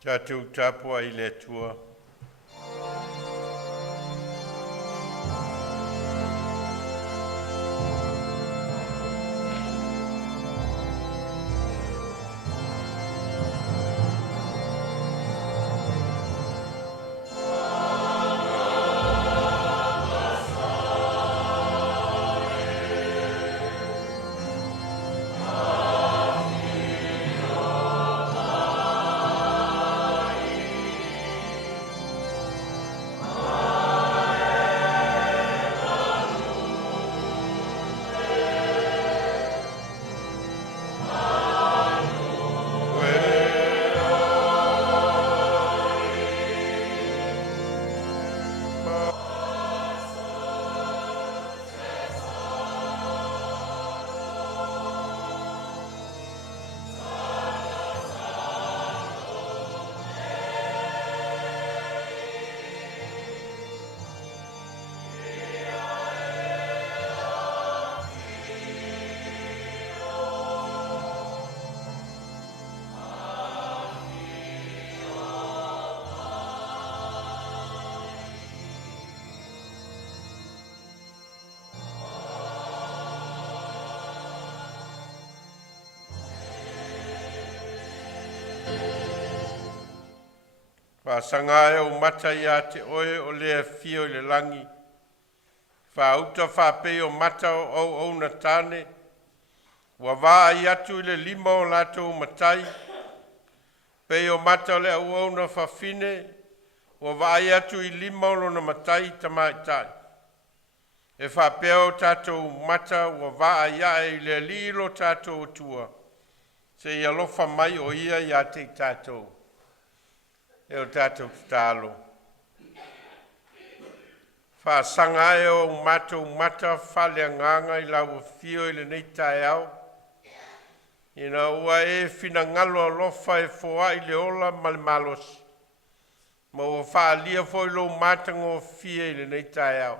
Tātou tāpua I le tua. Whasanga e o mata ia te oe o lea fio I le langi. Whauta whape o mata o na tāne. Wa waa I atu I le lima o lato matai. Pe o mata o le au na whawhine. Wa waa I atu I lima o na matai tamai tai. E whape o tātou mata wa waa ia I le lilo tātou tua. Se ia lofa mai o ia te tātou. E o tātou tālo. Whasanga e o matou mata whale nganga I lau fio I le nei tae au. Ina ua e whina ngalo alofa e foa I le ola ma le malos. Ma ua whaalia fo I lo matango o fia I le nei tae au.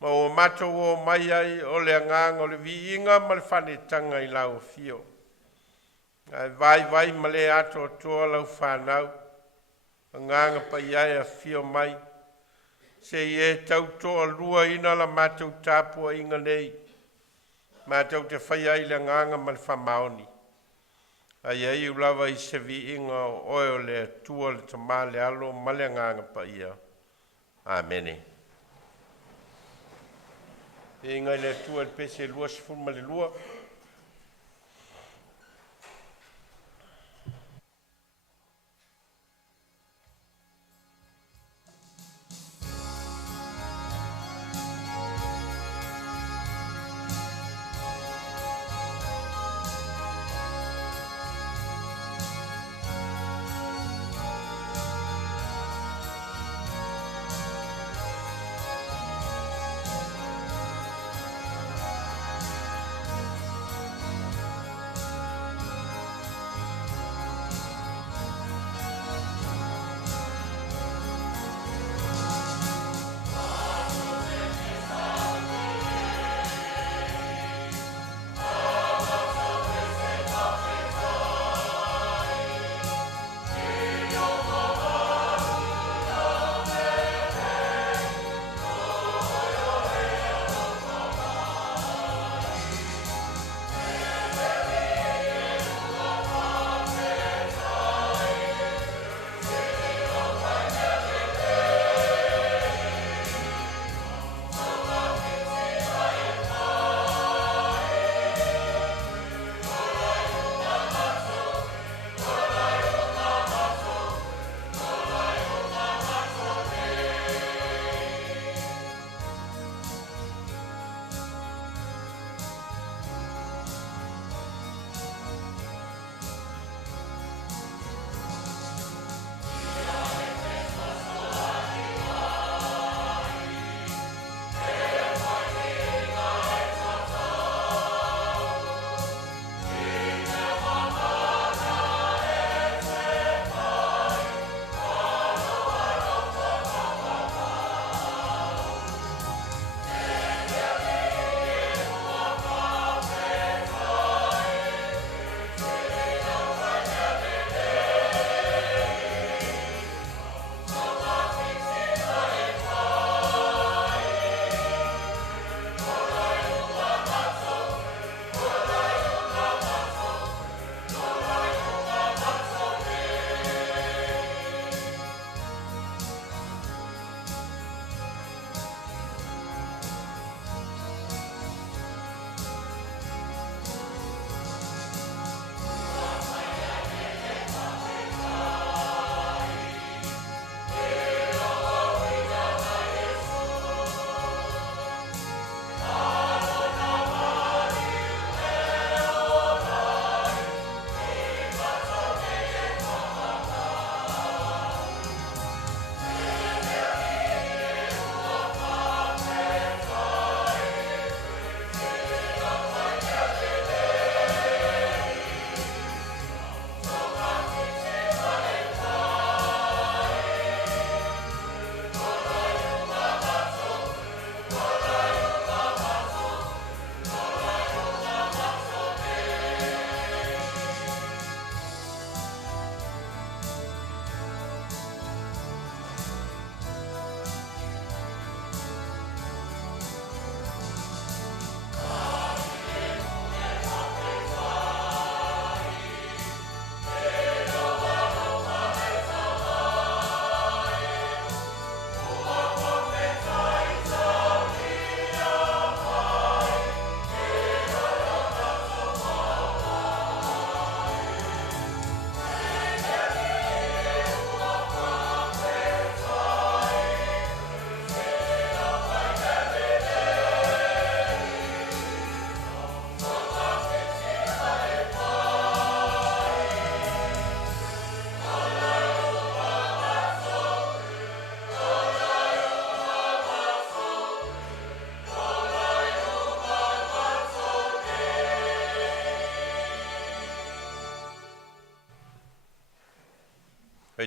Ma ua matou o mai ai o le nganga o le vi inga ma le whanetanga I lau fio. Ai vai ma le ato toa lau whanau. Nganga pa ia fio mai. Se ie tau toa lua ina la matou tāpua inga nei. Matou te whai ai le nganga ma le whamaoni. Ai ai ulawa I se vi inga o oe o le tua le tama le alo ma le nganga pa ia. Amene. E inga le tua le pese lua sifur ma le lua.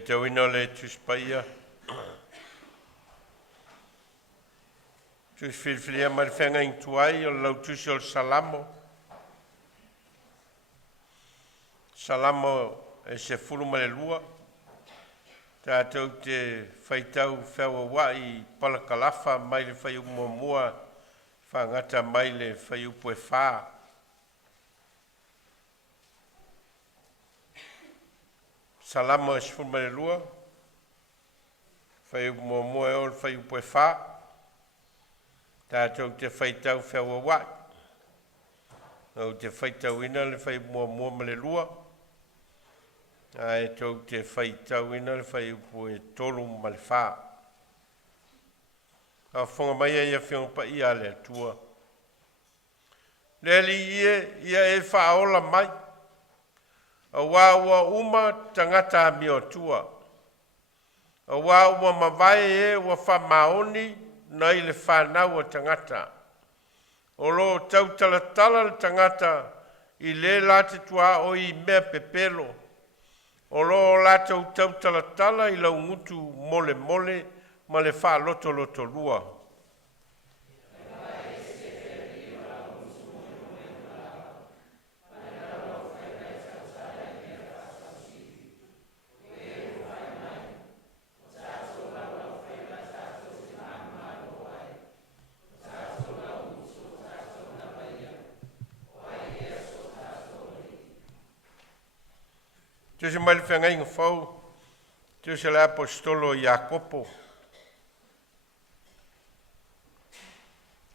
tau ina le tuspaia. Tus filfilia mai whenga ing tuai o lau tusi o Salamo. Salamo e se fulu mai lua. Tātou te whaitau whaua wai palakalafa mai le whaiu mua whangata mai le whaiu pue whaa. Salamo e se fulu mai lua. Whaiu mua e o le whaiu pue whaa. Tātou te whaitau whaua wai. O te whaitau ina le whaiu mua mai le lua. Ai tau te whaitau ina le whai upo e tolu malwha. A whonga mai ia whiong pa ia le atua. Le li ia e whaola mai. A wāua uma tangata mi o tua. A wāua mawai e wa whamaoni na i le whanau o tangata. O lo tau talatala le tangata i le late tua o i mea pepelo. O lo lātou tau talatala i lau ngutu mole mole ma le wha loto lua. Tusi mai le whenga inga whau, tusi le apostolo Iakopo.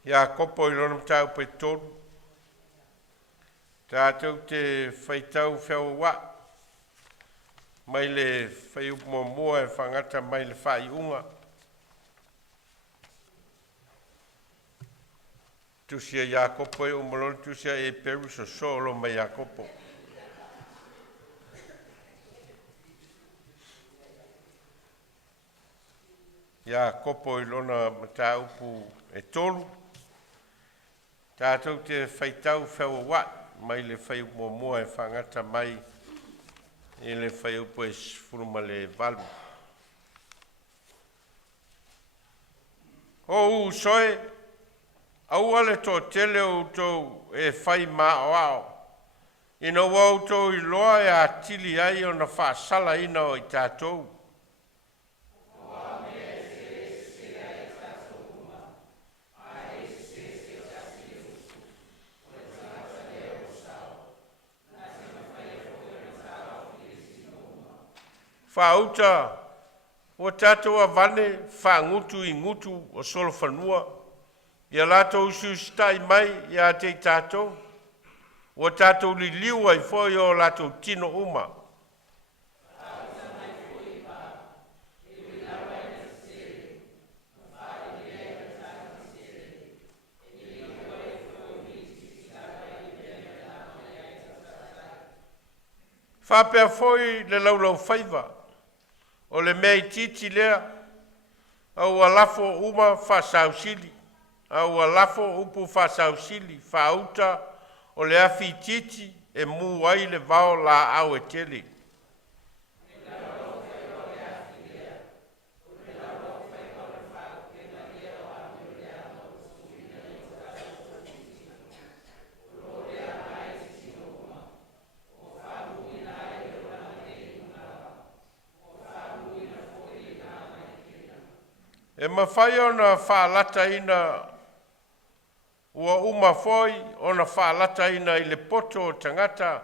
Iakopo i lona mtau pe tolu. Tātou te whaitau whiau wa. Mai le whaiu mua e whangata mai le whai unga. Tusi a Iakopo e umalolo tusi a e peru so solo mai Iakopo. Ia kopo i lona mataupu e tolu. Tātou te whaitau whaua wa, mai le whaiu mua e whangata mai e le whaiu po e furuma le valu. O soe, aua le tō tele o tō e whai maa o ao. Ina wau tō i loa e a tili ai o na whaasala ina o i tātou. Whauta, o tātou a vane, whangutu i ngutu o solo whanua. Ia lātou usustai mai ia te tātou. O tātou li liu ai whoi o lātou tino uma. Whapea whoi le laulau whaiva. O le mei titi lea, au alafo uma whasausili, au alafo upu whasausili, whauta o le afi titi e mu ai le vao la au e tele. E mawhai o na whaalata ina ua uma foi o na whaalata ina i le poto o tangata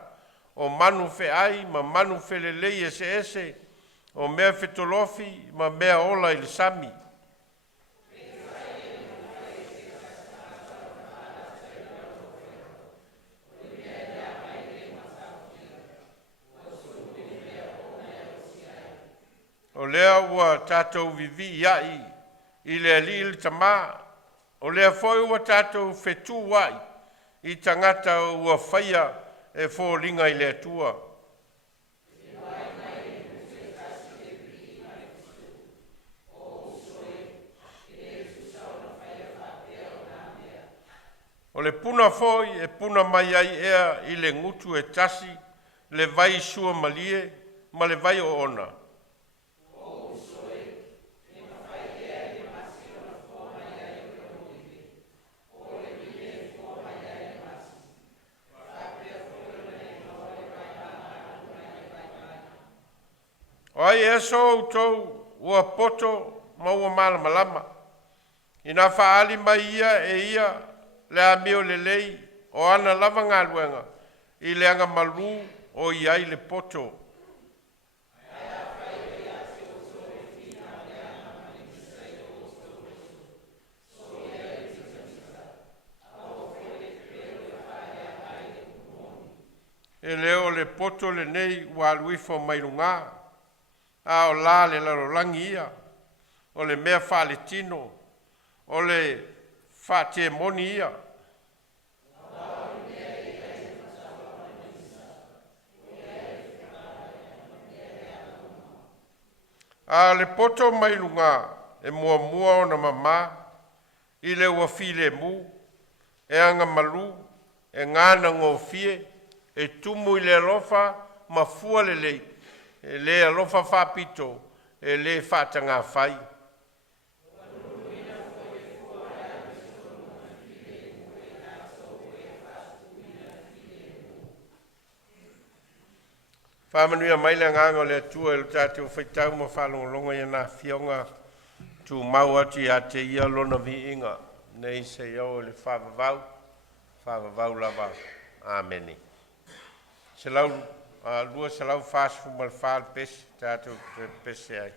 o manu fe ai ma manu fe le lei ese o mea fetolofi ma mea ola i le sami. O lea ua tātou vivi iai i le ali il tama, o lea foi ua tātou fetu wai i tangata ua whaia e fōringa i le atua. O le puna foi e puna mai ai ea i le ngutu e tasi, le vai sua malie, ma le vai o ona. ai e so tau ua poto ma ua malama. Ina faali mai ia e ia le amio le lei o ana lava ngā luenga i le anga malu o iai le poto. E leo le poto le nei ua luifo mai runga. A o la le larolangi ia. O le mea faale tino. O le faate moni ia. A le poto mai lunga e mua mua o na mama. I le ua file mu. E anga malu. E ngana ngō fie. E tumu i le alofa mafua le lei. E le alofa whapito. E le whatanga whai. Whamanuia maile nganga le atua e lo tātou whaitau ma whalongolonga i nā whionga tu mauati a te ia lona vi inga. Nei se iau le whavavau lava. Ameni. Se lau, lua se lau whāsifu ma le whāle pesi, tātou pesi ai.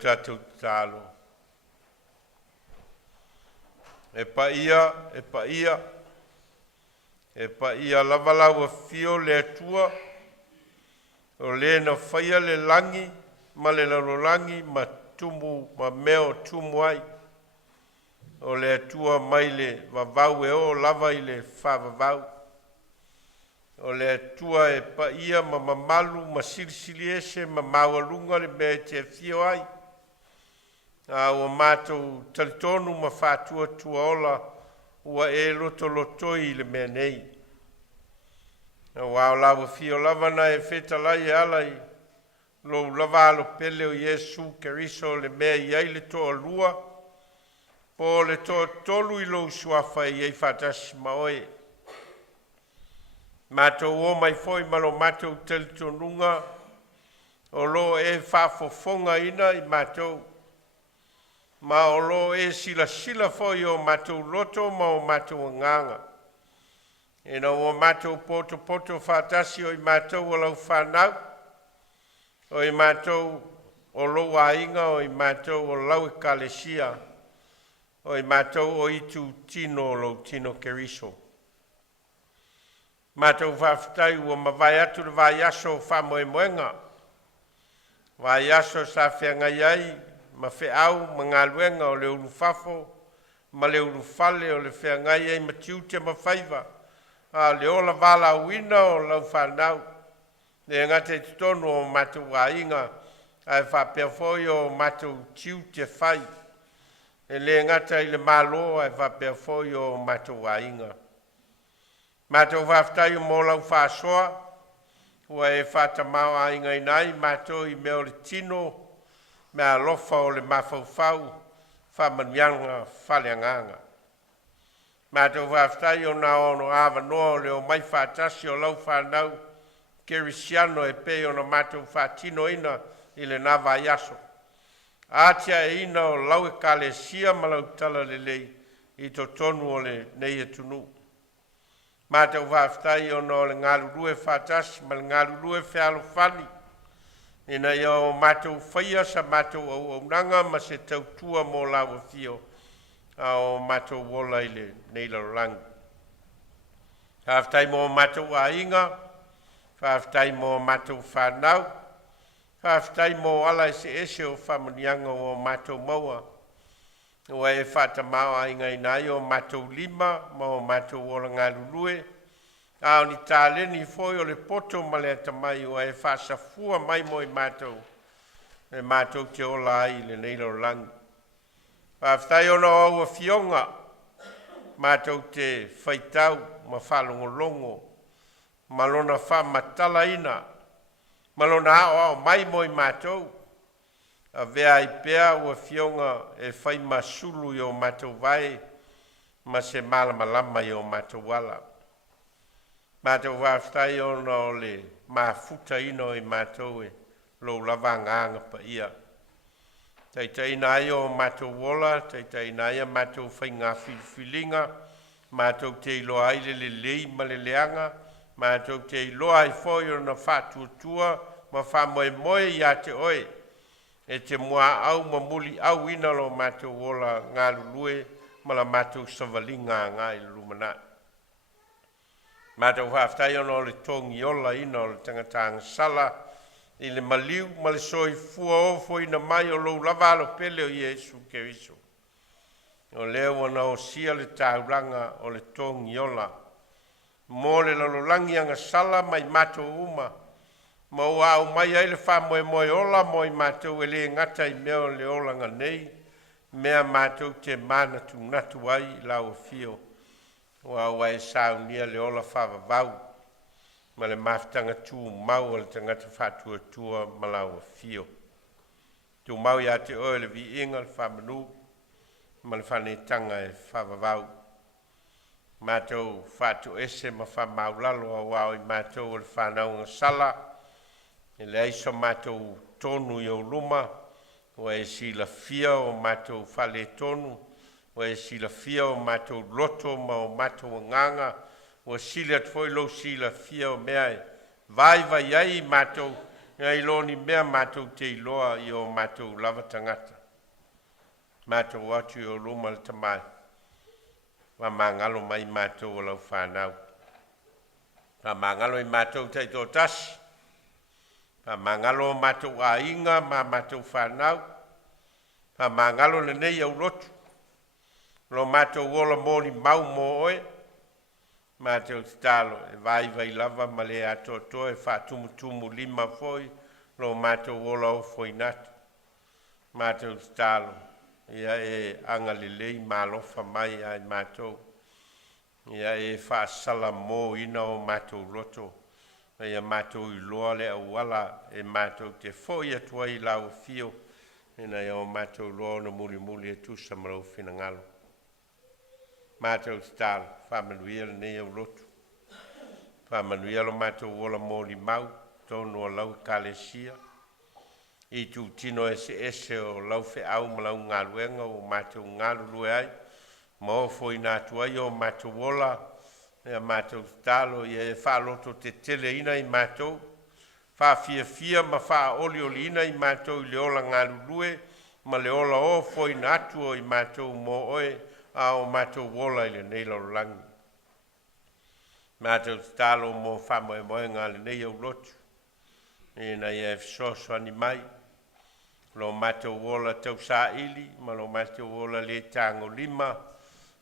tātou tālo. E pa ia lava lau fio le atua, o le na whaia le langi, ma le lalolangi, ma tumu, ma meo tumu ai, o le atua mai le vavau e o lava i le whavavau. O le atua e pa ia ma mamalu, ma silisili ese, ma maualunga le mea te fio ai. A ua mātou talitonu ma whātua tua ola, ua e loto lotoi le mea nei. A wao lawa fio lava na e feta lai e alai, lo lava alo pele o Yesu Keriso le mea iai le toa lua, po le toa tolu i lo suafa i ei whatasi maoe. Mātou o mai foi malo mātou talitonunga, o lo e whafofonga ina i mātou, ma o lo e sila foi o mātou loto ma o mātou nganga. E na o mātou poto whatasi o i mātou o lau whanau, o i mātou o lo wainga, o i mātou o lau e kalesia, o i mātou o itu tino o lau tino Keriso. Mātou whawhitai ua mawai atu le vai aso whamoe moenga. Vai aso sa whianga iai, ma whiau, ma ngā luenga o le ulu whafo, ma le ulu whale o le whianga iai ma tiute ma whaiva. A le ola wala uina o lau whanau. Le ngate tonu o mātou wainga, ai whapea foi o mātou tiute whai. E le ngata i le malo ai whapea foi o mātou wainga. Mātou whaftai o mō lau whāsoa, ua e whātamau a ingai nai, mātou i mea o le tino, mea lofa o le mawhauwhau, whamanuanga whaleanganga. Mātou whaftai o nā ono awa noa o leo mai whātasi o lau whanau, Kerisiano e pe o na mātou whātino ina i le nāwa iaso. Ātia e ina o lau e kalesia ma lau tala lelei, i to tonu o le nei e tunu. Mātou whaftai o no le ngalurue whatasi, ma le ngalurue whialo whani. Ina ia o mātou whaia sa mātou au nanga, ma se tautua mō lawa fio a o mātou wola i le neila rangi. Whaftai mō mātou a inga, whaftai mō mātou whanau, whaftai mō ala ese o whamanianga o mātou maua. Ua e whatamau a inga inai o mātou lima, ma o mātou ola ngā lulue. A o ni tāleni foi o le poto ma le atamai, ua e whasafua mai mo i mātou. E mātou te ola ai le neila o langi. Whaftai ona o ua fionga, mātou te whaitau ma whalongolongo, ma lona whamatala ina, ma lona ao mai mo i mātou. A vea i pea ua fionga e whai masulu i o mātou vai, ma se malamalama i o mātou wala. Mātou whaftai ona o le mafuta ino i mātou e lo lavanga anga pa ia. Taitai nai o mātou wola, taitai nai a mātou whai ngā whilinga, mātou te ilo aile le lei ma le leanga, mātou te ilo ai foi o na whātua, ma whamoe moe i a te oe. E te mua au mamuli au ina lo mātou wola ngā lulue ma la mātou savalinga ngā i lumana. Mātou whaftai ono le tongi ola ina o le tangatanga sala i le maliu ma le soi fua ofo ina mai o lo lavalo pele o Yesu Keriso. O leo ana o sia le tauranga o le tongi ola. Mo le lalolangi anga sala mai mātou uma. Ma ua au mai ai le whamoe moe ola mo i mātou e le ngata i meo le ola nga nei, mea mātou te mana tu natu ai lau fio. Ua au ai saunia le ola whavavau, ma le maftanga tū mau le tangata whatua tua ma lau fio. Tu mau ia te oe le vi inga le whamanu, ma le whanetanga e whavavau. Mātou whatu ese ma whamau lalo au au i mātou le whanaunga sala, e le aiso mātou tonu i o luma, o e sila fia o mātou whale tonu, o e sila fia o mātou loto ma o mātou nganga, o sila tfoi lo sila fia o mea e vai vai ai mātou Ngai lo ni mea mātou te iloa i o mātou lava tangata. Mātou atu i o luma le tamai. Wa mangalo mai mātou o lau whanau. Wa mangalo i mātou te tō tasi. Wa mangalo mātou a inga ma mātou whanau. Wa mangalo le nei au lotu. Lo mātou wola mōni mau mō oe. Mātou stalo e vai lava ma le ato e whātumu lima foi. Lo mātou wola o foi natu. Mātou stalo ia e anga lelei mālofa mai ai mātou. Ia e whaasala mō ina o mātou loto. Ia mātou i loa le au wala e mātou te foi atua i lau fio. Ina ia o mātou loa na muli e tusa marau whina ngalo. Mātou stalo, whamanuia le nei au lotu. Whamanuia lo mātou wola mōri mau, tōnu o lau kalesia. I tū tino ese o lau whi au ma lau ngāluenga o mātou ngālulu ai. Mō fwoi nātua i o mātou wola. Ea mātou stalo, ia e whaloto te tele ina i mātou. Whawhia ma wha oli ina i mātou i leola ngālulue. Ma leola o fwoi nātua i mātou mō oe. A o mātou wola i le nei lau langi. Mātou stalo mō whamoe ngā le nei au lotu. E na ia e fisoso ani mai. Lo mātou wola tau sā ili, ma lo mātou wola le tāngo lima.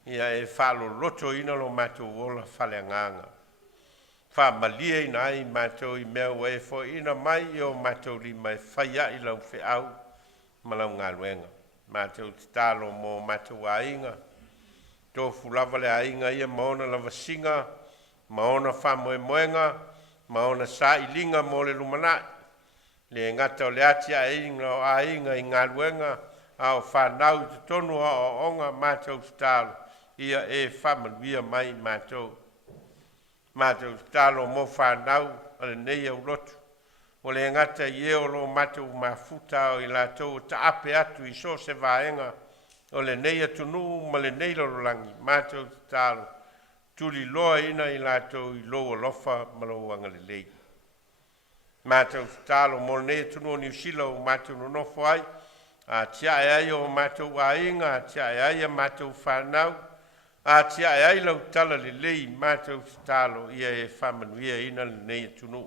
Ia e whalo loto ina lo mātou wola whale nganga. Whamalia ina ai mātou i mea ue fo ina mai i o mātou lima e whaia i lau whi au. Ma lau ngā luenga. Mātou stalo mō mātou a inga. Tofu lava le ainga ia maona lava singa, maona whamoemoenga, maona sa ilinga mo le lumanai. Le ngata o le ati a inga i ngā luenga, au whanau te tonu a o onga mātou stalo, ia e whamanuia mai mātou. Mātou stalo mo whanau, ale nei au lotu. O le ngata i eo lo mātou mafuta o i la tau ta ape atu i so se vaenga, o le nei atunu ma le nei lololangi, mātou talo, tuli loa ina i lātou i loa lofa ma loa anga le lei. Mātou talo mo le nei atunu o New Zealand o mātou nonofo ai, a tia e ai o mātou ainga, a tia e ai a mātou whanau, a tia e ai lau tala le lei, mātou talo ia e whamanuia ina le nei atunu.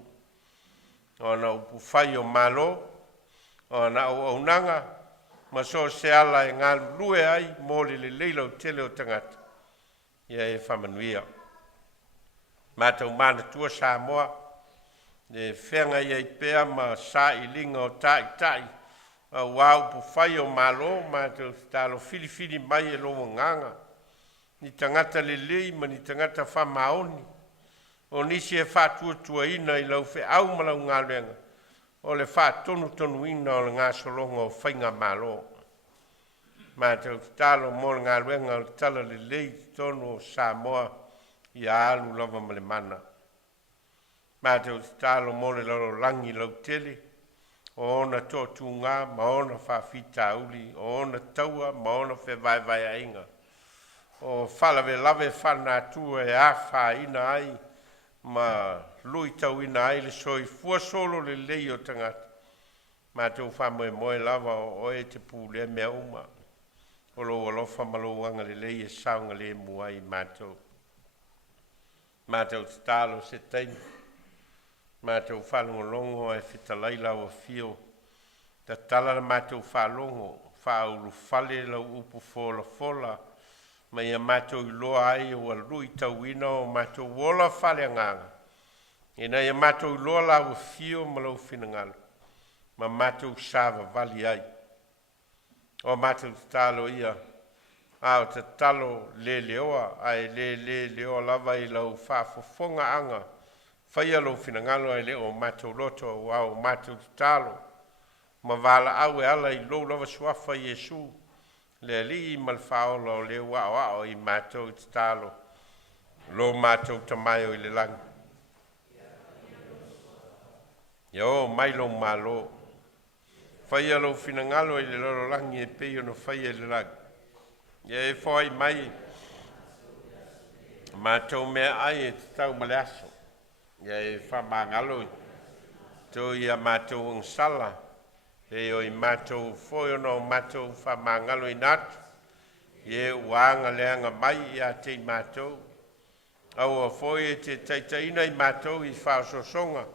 O na upu whai o malo, o na au nanga, ma so se ala e ngā lue ai mōle le leila o tele o tangata. Ia e whamanuia. Mātou mana tua Samoa, le whenga ia i pēa ma sa i linga o tai. Wau pu whai o malo, mātou talo fili mai e loa nganga. Ni tangata le lei ma ni tangata whamaoni. O nisi e whātua ina i lau whe au ma lau ngā luenga. O le wha tonu ina o le ngā solonga o whainga malo. Mātou talo mō ngā luenga o tala le lei tonu o Samoa i alu lava ma le mana. Mātou talo mō le lalo langi lau tele. O ona tōtu ngā, ma ona whawhita uli. O ona taua, ma ona whe vai ainga. O whalawe lawe whana tua e awha ina ai. Ma lui tau ina ai le soi fua solo le lei o tangata. Mātou whamoe lava o e te pūlea mea uma. O lo alofa malo wanga le lei e saunga le mua i mātou. Mātou stalo se tein. Mātou whalongolongo e whitalaila o fio. Ta tala na mātou whalongo. Whaulu whale lau upu fola. Ma ia mātou i loa ai o alui tau ina o mātou wola whale nganga. Ina ia mātou i loa lau fio ma lau whinangalo. Ma mātou sāwa vali ai. O mātou talo ia. Ao te talo le leoa. Ai le leoa lava i lau whafofonga anga. Whaia lau whinangalo ai leo mātou loto o mātou talo. Ma wala au e ala i lou lava suafa Iesu. Le li mal faolo le wao i mātou talo. Lo mātou tamayo i le lang. Yo mai lo malo. Whaia lo whinangalo i le loro langi e peo no whaia le lang. Ia e whai mai. Mātou mea ai e tau male aso. Ia e whamangalo. to ia mātou ang sala, e o i mātou foi ono mātou whamangalo i natu, e wanga leanga mai i a te mātou, au a foi e te taitaina i mātou i whaososonga,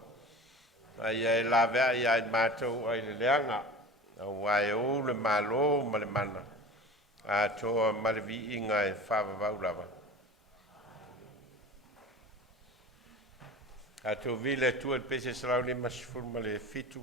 ai e la vea i a mātou ai le leanga, au ai o le malo ma le mana, a toa ma le vi inga e whawawau lava. A to vile tu el pese sarau ni masifur ma le fitu.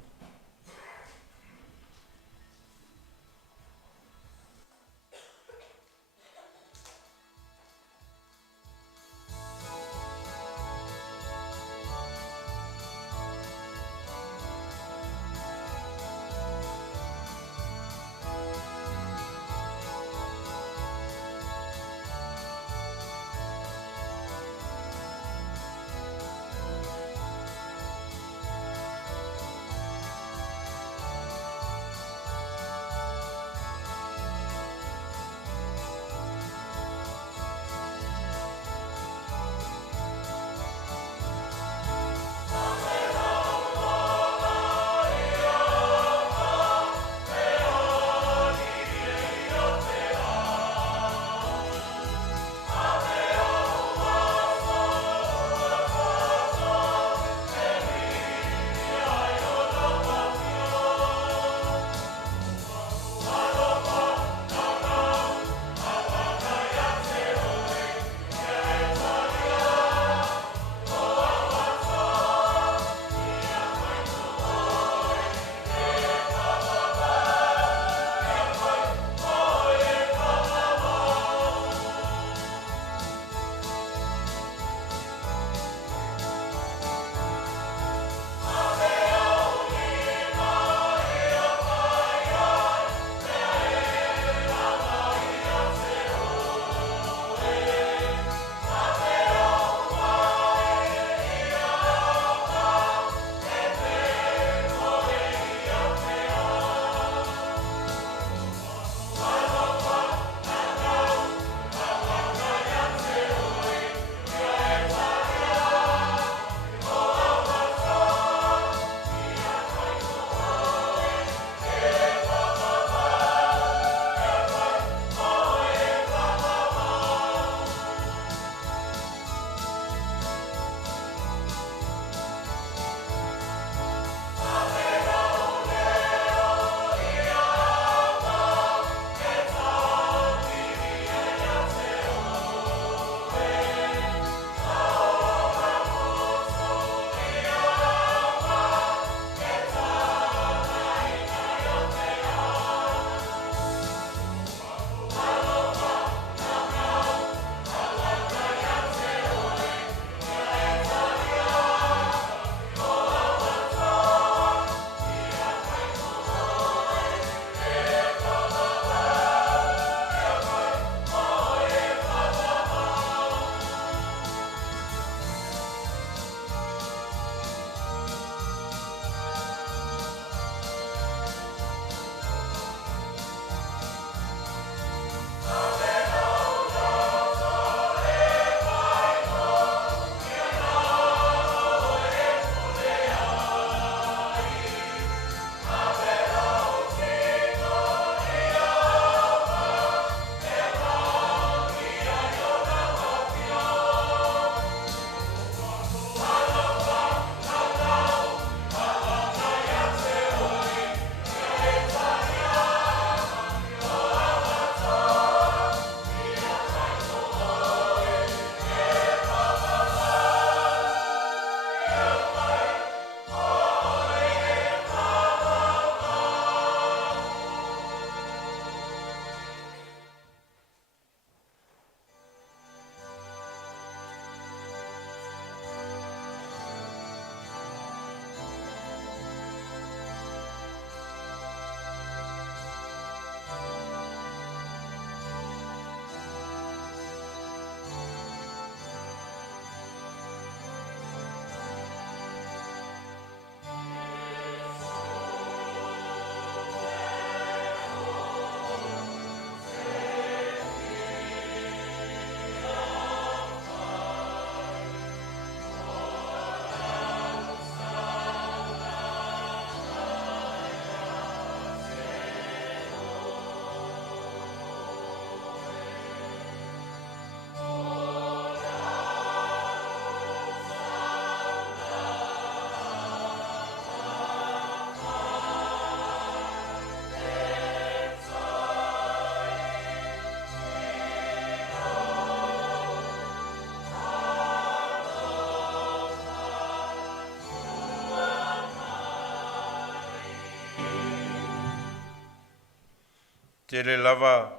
te le lava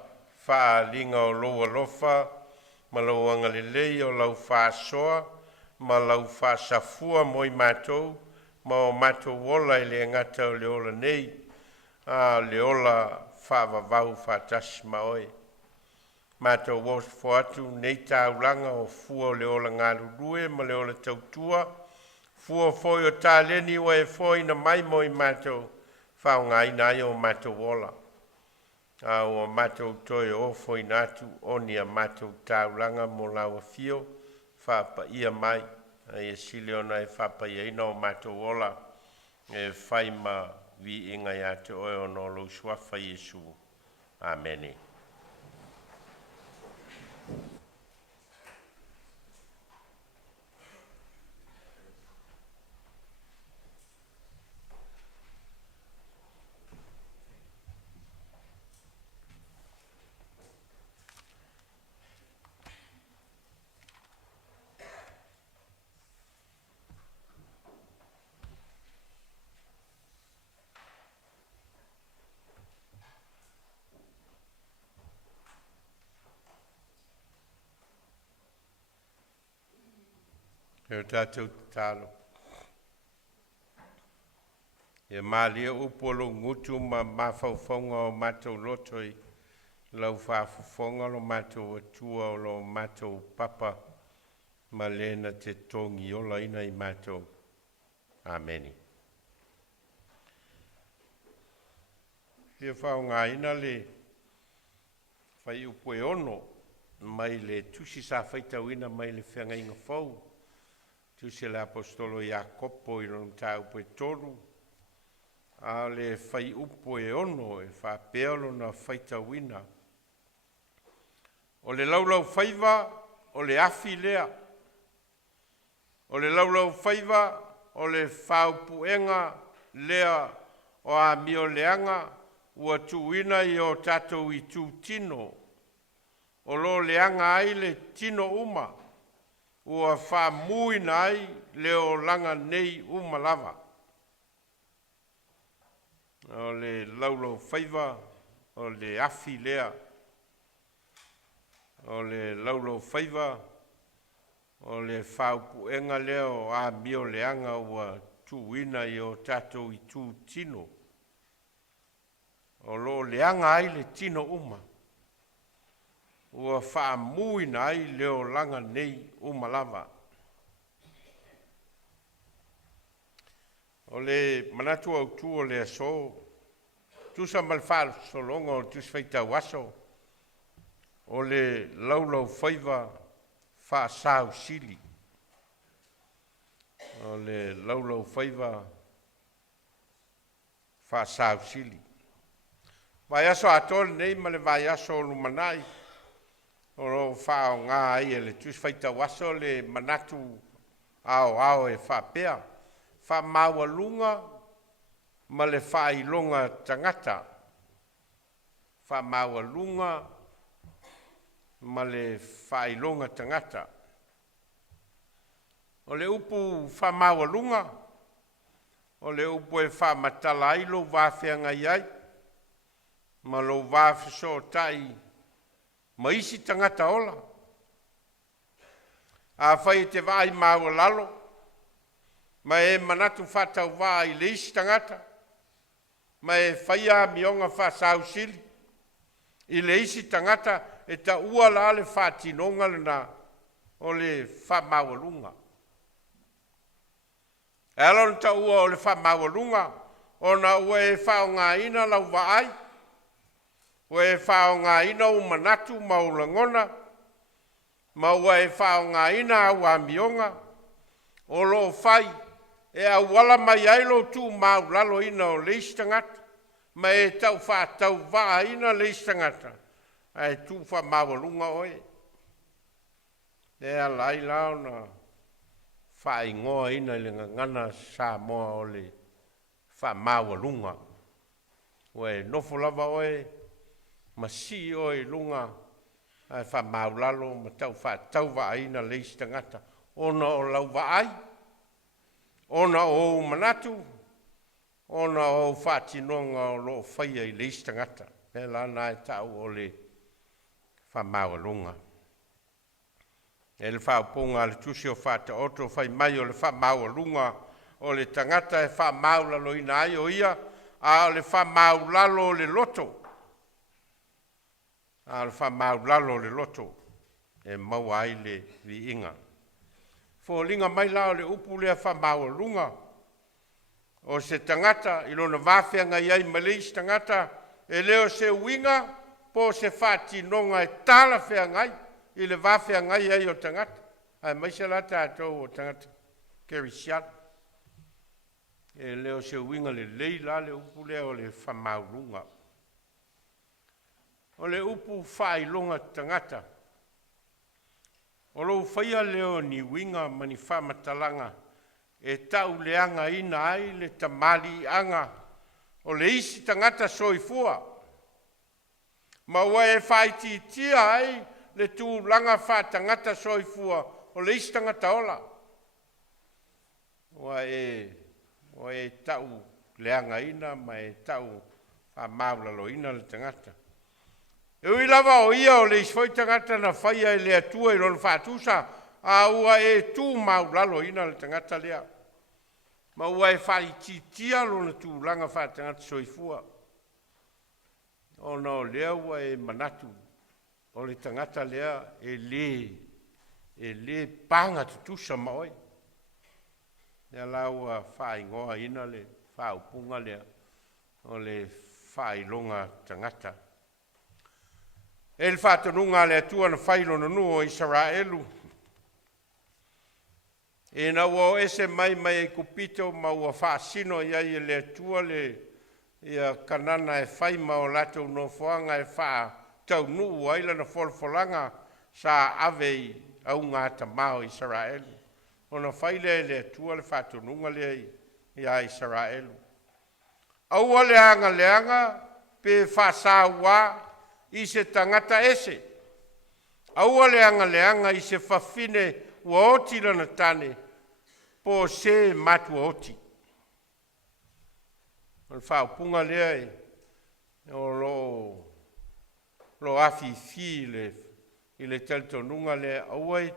whaalinga o loa lofa, ma lau angalelei o lau whaasoa, ma lau whaasafua mo i mātou, ma o mātou wola i le ngata o le ola nei, a le ola whaavavau whaatasi ma oe. Mātou wos fo atu nei tāulanga o fua o le ola ngārurue, ma le ola tautua, fua foi o tāleni wa e foi na mai mo i mātou, whao ngā ina ai o mātou wola. A o mātou toi o foi nātu o ni a mātou tāulanga mo laua fio, whapa ia mai, e siliona e whapa ia ina o mātou wola, e whai ma vi inga ia te oe o no lo suafa Jesu. Amen. E tātou tālo. E mālia upolo ngutu ma mawhauwhaunga o mātou lotoi, lau whawhawhaunga lo mātou atua o lo mātou papa, ma lena te tongi ola ina i mātou. Ameni. Hia whaunga ina le whai upoe ono, mai le tusi sa whaitau ina mai le whianga inga whau, tu se le apostolo Iakopo i lon tā upo e tolu, a le whai upo e ono e whapeolo na whaita wina. O le laulau whaiva, o le afi lea. O le laulau whaiva, o le whaupuenga lea o a mio leanga, ua tuina i o tātou i tū tino. O lo leanga ai le tino uma. Ua wha mui nai leo langa nei umalava. O le laulau whaiva, o le afi lea. O le laulau whaiva, o le whaupuenga leo a mio leanga ua tuina i o tātou i tū tino. O lo leanga ai le tino uma. Ua wha mui nai leo langa nei umalava. O le manatu au tu o le aso, tu sa malwha solonga o tu swaita waso, o le laulau whaiva wha sao sili. O le laulau whaiva wha sao sili. Vai aso atol nei ma le vai aso lumanai, o lo whao ngā ai e le tus whaita waso le manatu ao e whapea. Wha maua lunga ma le whailonga tangata. Wha maua lunga ma le whailonga tangata. O le upu wha maua lunga, o le upu e wha matala ai lo wawhianga iai, ma lo wawhiso tai ma isi tangata ola. A whai te vai maua lalo, ma e manatu whatau wā i le isi tangata, ma e whaia mionga whasau sili, i le isi tangata e ta ua la le whatinonga lena o le whamawalunga. E alon ta ua o le whamawalunga, o na ua e whao ngā ina lau waai, ua e whao ngā ina u manatu maulangona, ma ua e whao ngā ina au a mionga, o lo whai, e au wala mai ailo tu mau lalo ina o leistangata, ma e tau whātau waa ina leistangata, e tu wha mawalunga oe. E a lai lao na whai ngoa ina le ngana sa moa o le wha mawalunga. Oe nofo lava oe, ma si oe lunga, e wha maulalo, ma tau whātau waa ina leistangata, ona o lau waai, ona o manatu, ona o whatinonga o lo whaia i leistangata. pe la nai tau o le whamaualunga. E le whaupunga le tusi o whata oto whai mai o le whamaualunga o le tangata e whamaulalo ina ai o ia, a le whamaulalo le loto. A le whamaulalo le loto e maua ai le vi inga. Fōlinga mai lao le upu lea whamaualunga o se tangata i lona wāwhenga iai Malaysia tangata e leo se winga po se whati nonga e tala whengai i le wāwhenga iai o tangata. Ai maise la tātou o tangata Kerry Siat. E leo se winga le leila le upu lea o le whamaulunga. O le upu whailonga tangata. O lo whaia leo ni winga mani whamatalanga e tau leanga ina ai le tamali anga o le isi tangata soifua. Ma ua e whaiti tia ai le tū langa wha tangata soifua o le isi tangata ola. Ua e tau leanga ina ma e tau wha maulalo ina le tangata. E ui lava o ia o le isfoi tangata na whaia e lea tua i lona whātusa, a ua e tū maulalo ina le tangata lea. Ma ua e whai titia lona tū langa wha tangata soifua. O no lea ua e manatu, o le tangata lea e le panga tutusa maoi. Lea la ua whai ngoa ina le whaupunga lea, o le whai longa tangata. E le whātanunga le atua na whailo na nuo i Israelu. E na ua ese mai e kupito ma ua whaasino iai le atua le ia kanana e whaima o lato no whaanga e wha tau nuu aila na wholfolanga sa avei au ngā tamao i Israelu. O na whaile le atua le whātanunga le ia Israelu. Aua leanga pe whāsaua i se tangata ese. Aua leanga i se whawhine ua oti lana tane po se matua oti. Al whaupunga lea o lo afi i le teltonunga lea aua e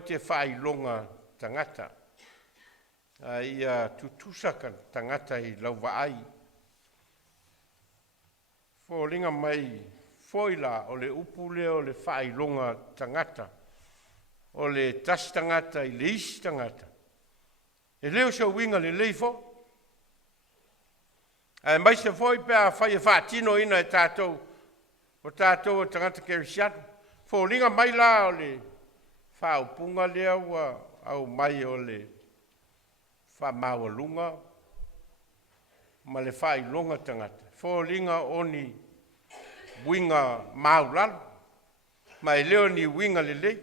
te whailonga tangata. Ia tutusaka tangata i lauwaai. Fōlinga mai foila o le upule o le whailonga tangata, o le tas tangata i le isi tangata. E leo se winga le leifo. E mai se foi pēr whai e whātino ina e tātou, o tātou o tangata Kerry Siat. Fōlinga mai la o le whaupunga lea ua au mai o le whamaualunga, ma le whailonga tangata. Fōlinga o ni winga maulalo, ma e leo ni winga le lei.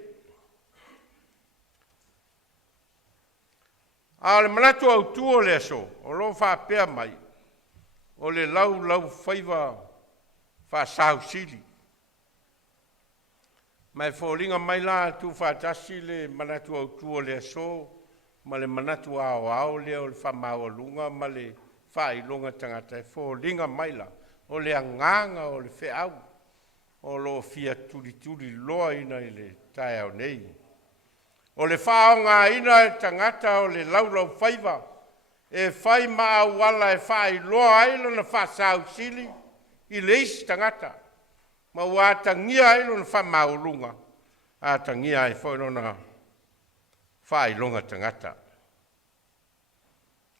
A le manatu au tuo le aso, o lo whapea mai, o le lau whaiva whasau sili. Ma e fōlinga mai la tu whatasi le manatu au tuo le aso, ma le manatu ao lea o le whamaualunga, ma le whailonga tangata e fōlinga mai la, o le anganga o le whiau, o lo fia turi loa ina i le tae au nei. O le whaonga ina e tangata o le laulau whaiva, e whai maa wala e whai loa ailo na whasau sili i le isi tangata. Ma ua tangia ailo na whamaulunga, a tangia e whaino na whailonga tangata.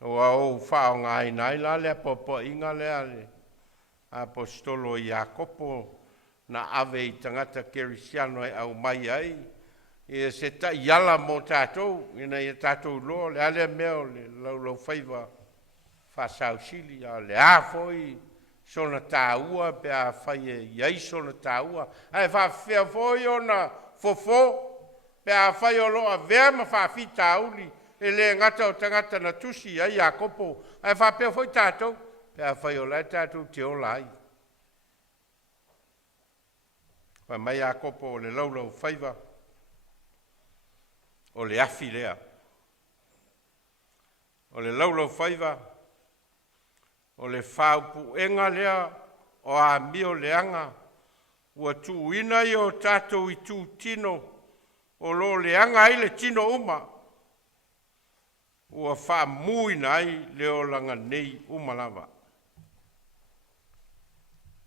O au whaonga ina ila lea popo inga lea le apostolo Iakopo na ave i tangata Kerisiano e au mai ai. E se ta iala mo tātou, ina i tātou loa, le alea mea le laulau whaiva whasau sili, le a foi sona tāua, pe a whai e iai sona tāua. Ai whawhia foi o na fofo, pe a whai o loa vea ma whawhi tāuli, e le ngata o tangata na tusi ai Iakopo. Ai whapea foi tātou, pe a whai o lai tātou te o lai. Wa mai Iakopo o le laulau whaiva, o le afi lea. O le laulau whaiva, o le whaupu enga lea, o a mio leanga ua tuuina i o tātou i tū tino o lo leanga ai le tino uma ua whaamuina ai leo langa nei uma lava.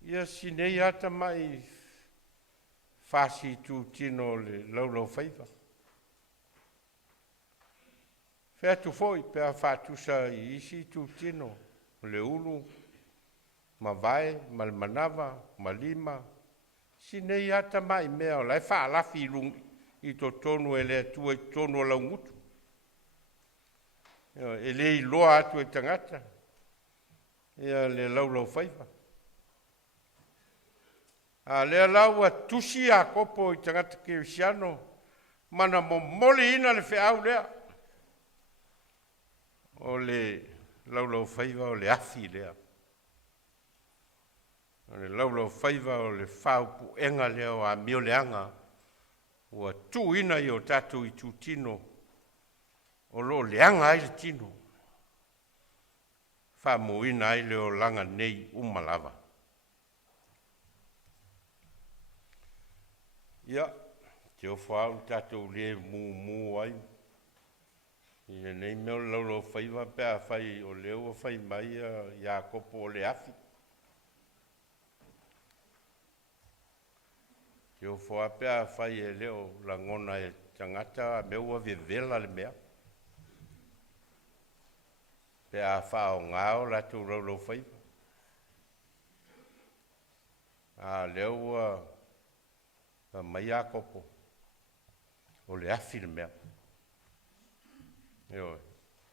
Ia sinei ata mai whasi tū tino le laulau whaiva. Whea tu foi pea whatusa i isi tū tino le ulu, ma vai, ma le manawa, ma lima. Sinei ata mai mea o lai whaalafi lungi i to tonu e lea tua i tonu o laungutu. E le i loa atu e tangata. Ia le laulau whaiva. A lea lau a tusi a kopo i tangata Kirisiano, mana mo moli ina le whiau lea. O le laulau whaiva o le afi lea. O le laulau whaiva o le whaupu enga lea o a mio leanga. Ua tu ina i o tatu i tu tino. O lo leanga ai le tino. Whamu ina ai leo langa nei umalava. Ia, te o whau tatu le mu ai. Ia nei meo laulau whaiva pēa whai o leo whai mai ia kopo o le afi. Te o whua pēa whai e leo la ngona e tangata meua vevela le mea. Pēa whao ngāo la tu laulau whaiva. A leo mai a kopo o le afi le mea.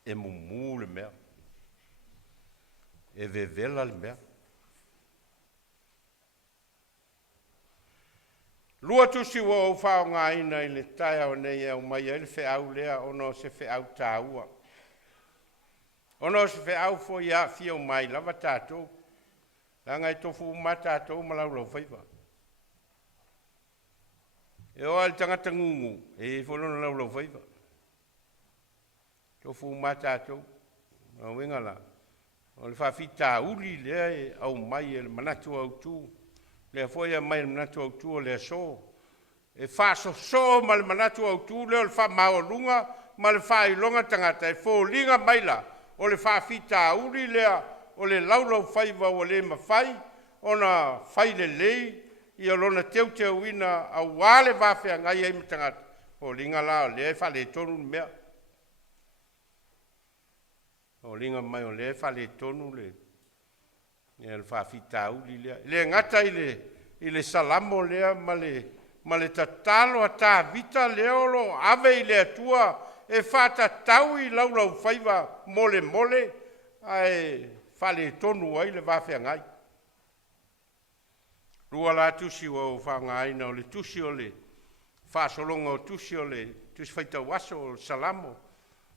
E mumu le mea. E vevela le mea. Lua tusi ua o whao ngā ina i le taia o nei au mai e le whiau lea ono se whiau tāua. Ono se whiau fo ia fia o mai lava tātou. Langa i tofu ma tātou malau lau whaiva. E oa le tangata ngungu e wholona lau lau whaiva. Tofu ma tātou. O wingala. O le whawhita uli lea e au mai e le manatu au tū. Le foia mai le manatu au tū o le so. E whaso so ma le manatu au tū leo le wha mao lunga ma le wha ilonga tangata e fōlinga maila. O le whawhita uli lea o le laulau whaiva o le mawhai. O na whai le lei i alona teu teu ina a wale wawhea ngai e mitangata. O linga la o le e whale tonu mea. O linga mai o le whale tonu le. E le whawhita uli lea. Le ngata i le salamo lea ma le tatalo a tā vita leo lo ave i le atua e whata tau i laulau whaiva mole mole ai whale tonu ai le wawhea ngai. Rua la tusi o whangaina o le tusi o le whasolonga o tusi o le tusi whaita waso o salamo.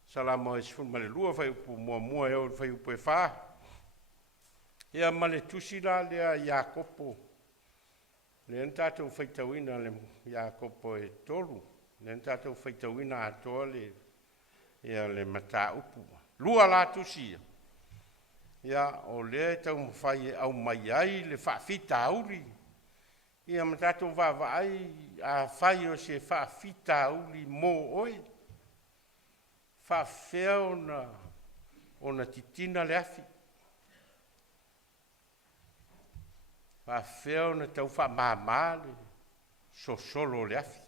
Salamo e sifun le lua whai upu mua e o whai upu e wha. Ia male tusi la lea Iakopo. Le entatou whaitawina le Iakopo e tolu. Le entatou whaitawina atoa le ia le mata upu. Lua la tusi. Ia o le tau mwhai au mai ai le whaafita auri. Ia matatou whaai a whai o se whaafita auri mō oi. Whaafea o na titina le afi. Whaafea o na tau whaamāmā le sosolo le afi.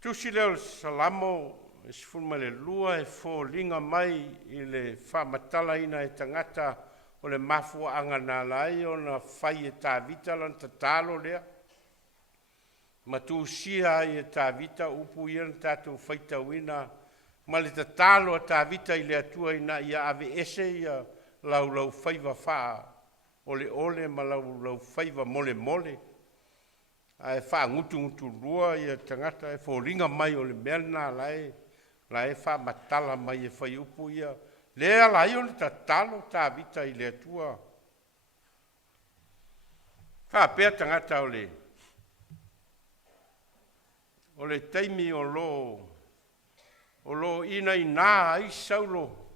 Tusi leo salamo e sifuma le lua e fōlinga mai i le whaamatala ina e tangata o le mafua angana lai o na whai e tāvita lan tatalo lea. Matusia ai e tāvita upu ia na tātou whaitawina ma le tatalo a tāvita i le atua ina ia ave ese ia laulau whaiva whaa ole ma laulau whaiva mole mole. Ai wha ngutu rua ia tangata e fōlinga mai o le merna lai. Lai wha matala mai e whai upu ia. Lea lai o le tatalo tā vita i le atua. Wha pēr tangata o le teimi o lo ina i nā ai saulo.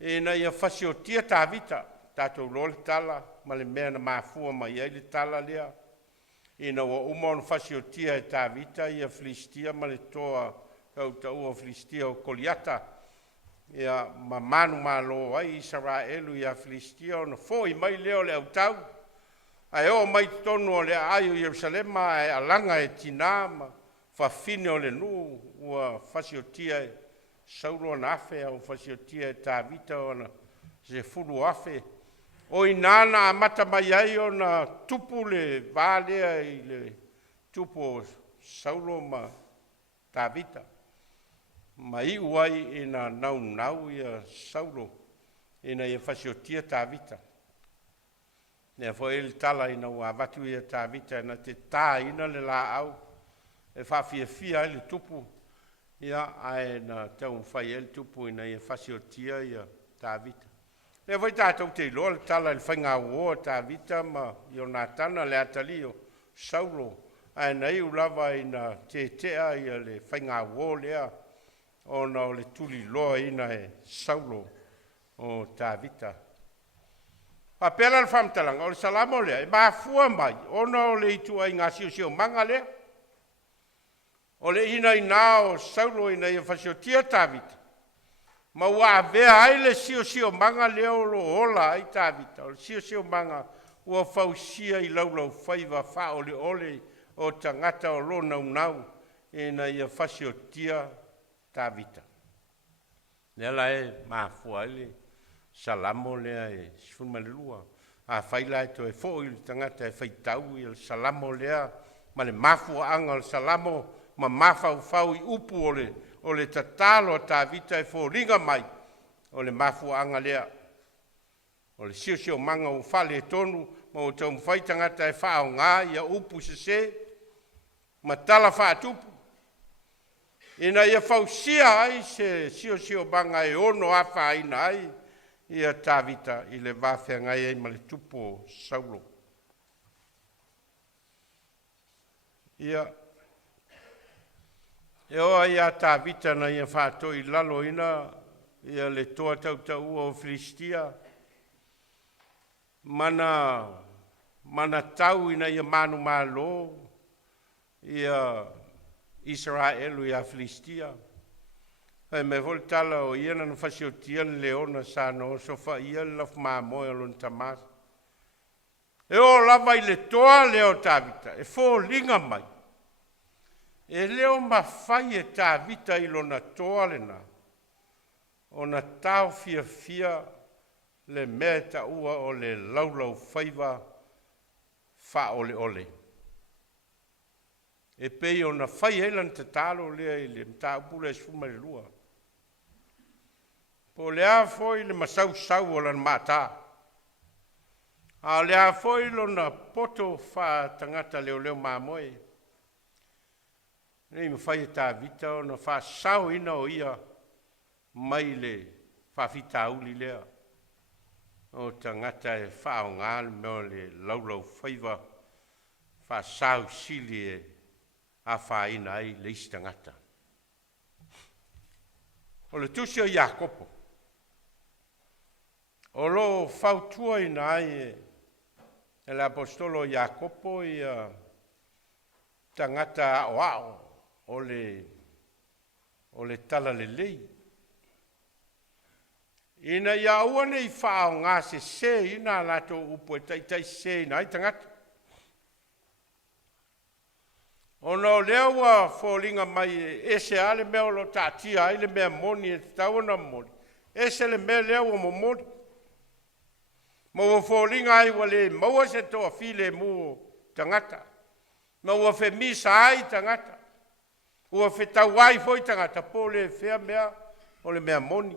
E na ia whasiotia tā tātou lo le tala, ma le mea na mafua mai ai le tala lea. Ina ua umon fasiotia e Tavita ia Filistia ma le toa tau o Filistia o Koliata. Ia manu malo ai Israelu ia Filistia o na foi mai leo le autau. Ai o mai tonu o le aio Yerusalema e alanga e tina ma fafine o le nu ua fasiotia e Saulo na afe au fasiotia e Tavita o na se fulu afe. O inana amata mai ai o na tupu le valea i le tupu Saulo ma Tavita. Ma i uai ina nau ia Saulo ina ia fasiotia Tavita. Nea fo ele tala ina ua vatu ia Tavita ina te tā ina le la au. E fia le tupu ia ae na tau fai ele tupu ina ia fasiotia ia Tavita. Le vai tātou te iloa le tala le whainga ua Tavita ma Ionatana le atalio Saulo. Ae nei ulava ina te tea ia le whainga ua lea ona o le tuli loa ina e Saulo o Tavita. A pela le whamtalanga o le salamo lea e mafua mai ona o le itu ai ngā sio manga lea. O le ina o Saulo ina ia fasiotia Tavita. Ma ua vea ai le sio manga leo lo ola ai Tavita. O le sio manga ua fausia i laulau whaiva wha ole o tangata o lo nau ina ia fasiotia Tavita. Nela e mafua ele salamo lea e sifumalelua. A whaila e to e fo i tangata e whaitau i salamo lea ma le mafua anga o salamo ma mafau i upu o le tatalo Tavita e fo ringa mai o le mafua anga lea. O le sio manga o fale e tonu ma o tau mwhai tangata e wha o ngā ia upu se ma tala wha tupu. Ina ia fausia ai se sio manga e ono awha ina ai ia Tavita i le wawhia ngai ai ma le tupu o Saulo. Ia e oa ia Tavita na ia whātoi lalo ina ia le toa tau o Filistia. Mana tau ina ia manu malo ia Israelu ia Filistia. Ai me vol tala o ia na fasiotia le leona sa no sofa ia la mamoe o lon tamas. E o lava i le toa leo Tavita e fo linga mai. E leo mawhai e Tavita i lona toa le na. O na tau fia le mea ta ua o le laulau whaiva wha ole. E pei o na whai heilan te talo lea i le mta upule e sfuma le lua. Po lea foi le masau o lan mata. A lea foi lona poto wha tangata leo mamoe. Nei mwhai e Tavita o na wha sau ina o ia mai le wha fita uli lea. O tangata e wha o ngāle meo le laulau whaiva wha sau sili e a wha ina ai le isi tangata. O le tusi o Iakopo. O lo fautua ina ai e le apostolo Iakopo i tangata ao o le tala le lei. Ina ia ua nei whao ngā se ina lato upo e tai se ina ai tangata. O no leo wa fōlinga mai e se ale mea o lo tātia ai le mea moni e te tawana moni. E se le mea leo o mo moni. Ma ua fōlinga ai wa le maua se toa file mu tangata. Ma ua fe misa ai tangata. Ua fe tau ai foi tangata po le fea mea o le mea moni.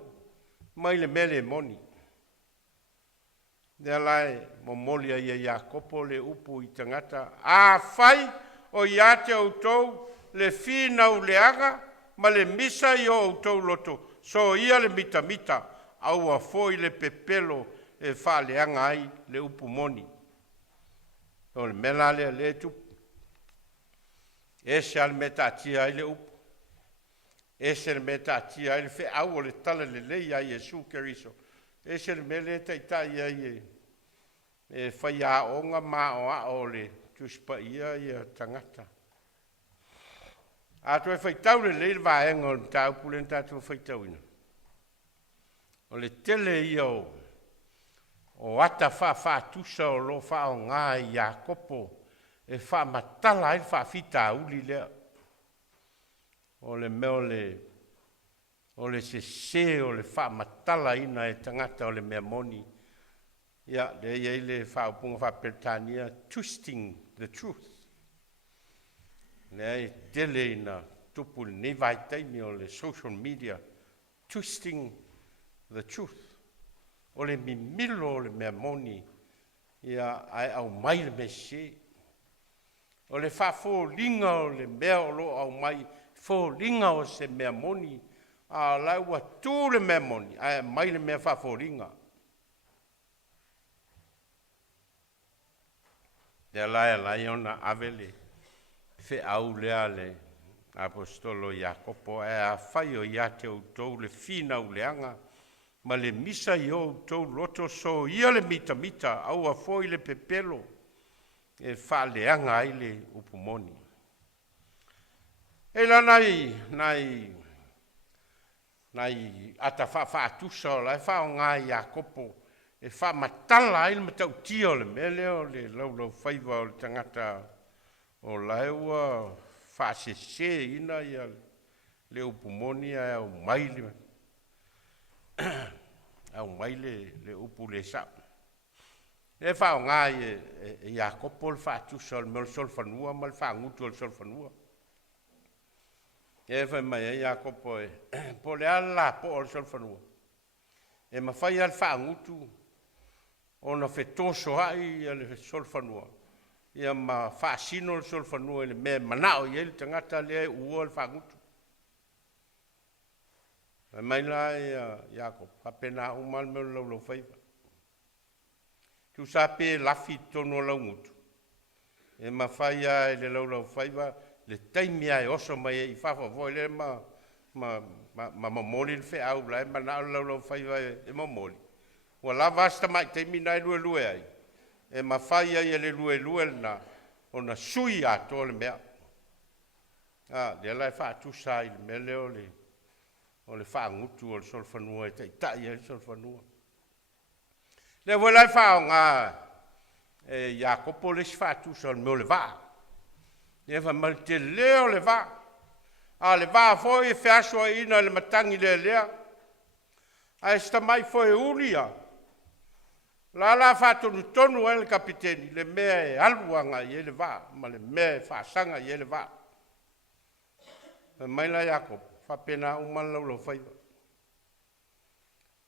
Mai le mea le moni. Nea lai mo molia ia Iakopo le upu i tangata. A fai o ia te autou le fina u leanga ma le misa i o autou loto. So ia le mita au a foi le pepelo e fa leanga ai le upu moni. O le mela le tupu. Ese al metatia ai le upu. Ese le metatia ai le fe au o le tala le lei ai Jesu Keriso. e se le mele tai ai e whai a onga mā o a o le tuspa ia tangata. A tu e whai tau le leil vaenga o tau pulen tatu whai tau ina. O le tele ia o ata wha tusa o lo wha o ngā i a kopo e wha matala e wha fita uli lea. O le meo o le se o le wha matala ina e tangata o le mea moni. Ia, le ia le wha upunga wha Britania, twisting the truth. Le e tele ina tupu nei vai taimi o le social media, twisting the truth. O le mimilo o le mea moni, ia ai au mai le me se. O le wha fōlinga o le mea o lo au mai, fōlinga o se mea moni, a lau tū le mea moni, ai mai le mea wha fōlinga. Le lai ona avele, fe au lea le apostolo Iakopo, e a whai o ia te outou le fina u leanga, ma le misa i outou loto so ia le mita, au a foi le pepelo, e wha leanga ai le upumoni. E la nai ata wha atusa o lai wha o ngā Iakopo, e wha matala ai le matau tio le mele o le lau whaiva o le tangata o lai ua wha se ina ia le upumoni au mai le au mai le upu le sa. E wha o ngā e Iakopo le wha atusa o le mele sol whanua ma le wha ngutu o le sol whanua. E whai mai e Iakopo e po le ala po o le sol whanua. E ma whai al wha ngutu ona fetoso ai le sol whanua. Ia ma whaasino le sol whanua le mea manao i ele tangata le ua le whangutu. E mai la Iakopo, hapena umal me lau whaiva. Tu sape lafi tono lau ngutu. E ma whai ai le lau whaiva, le taimia e oso mai e i whawha voi le ma mamoli le whea au lai, ma nao lau whaiva e mamoli. Ua lava asta mai teimi nai lue ai. E ma whai ai le lue na o na sui ato le mea. Le lai wha atusa i le mele o le wha ngutu o le sol whanua e tai e le sol whanua. Le wai lai wha o ngā Iakopo le si wha atusa o le meo le wha. E wha mal te leo le wha. A le wha foi e whiasua ina le matangi le lea. A e sta mai foi ulia. La tonu e le kapiteni, le mea e aluanga i ele wā, ma le mea e whaasanga i ele wā. Mai la Iakopo, whapena umalau lau whaiva.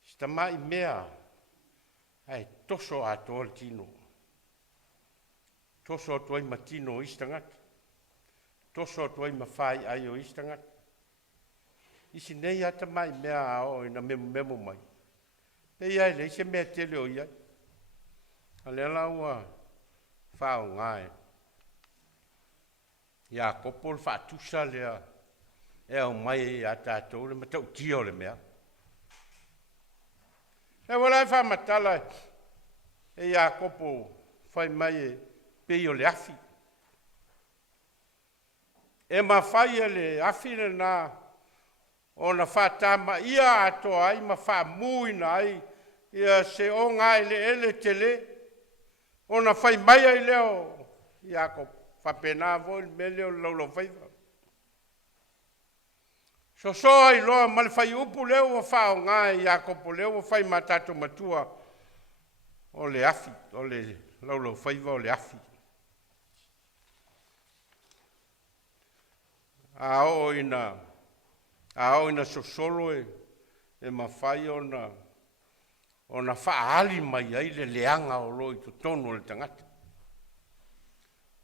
Sta mai mea, ai toso ato le tino. Toso ato ai matino o istangat. Toso ato ai mawhai ai o istangat. Isi nei ata mai mea ao ina memo mai. E iai le ise mea tele o iai. A le laua whao ngai. Iakopo le whaatusa lea e au mai a tātou le matau tio le mea. E walai whamatala e Iakopo whai mai e pei o le afi. E ma whai e le afi le nā o na whatama ia ato ai ma whamuina ai ia se o ngai le ele tele. Ona whai mai ai leo, Iakopo, whapena voi me leo lau whaiva. So ai loa ma le whai upu leo o whao ngai Iakopo leo o whai matato matua o le afi, o le lau whaiva o le afi. A o ina sosolo e ma whai ona whaali mai ai le leanga o loi to tono le tangata.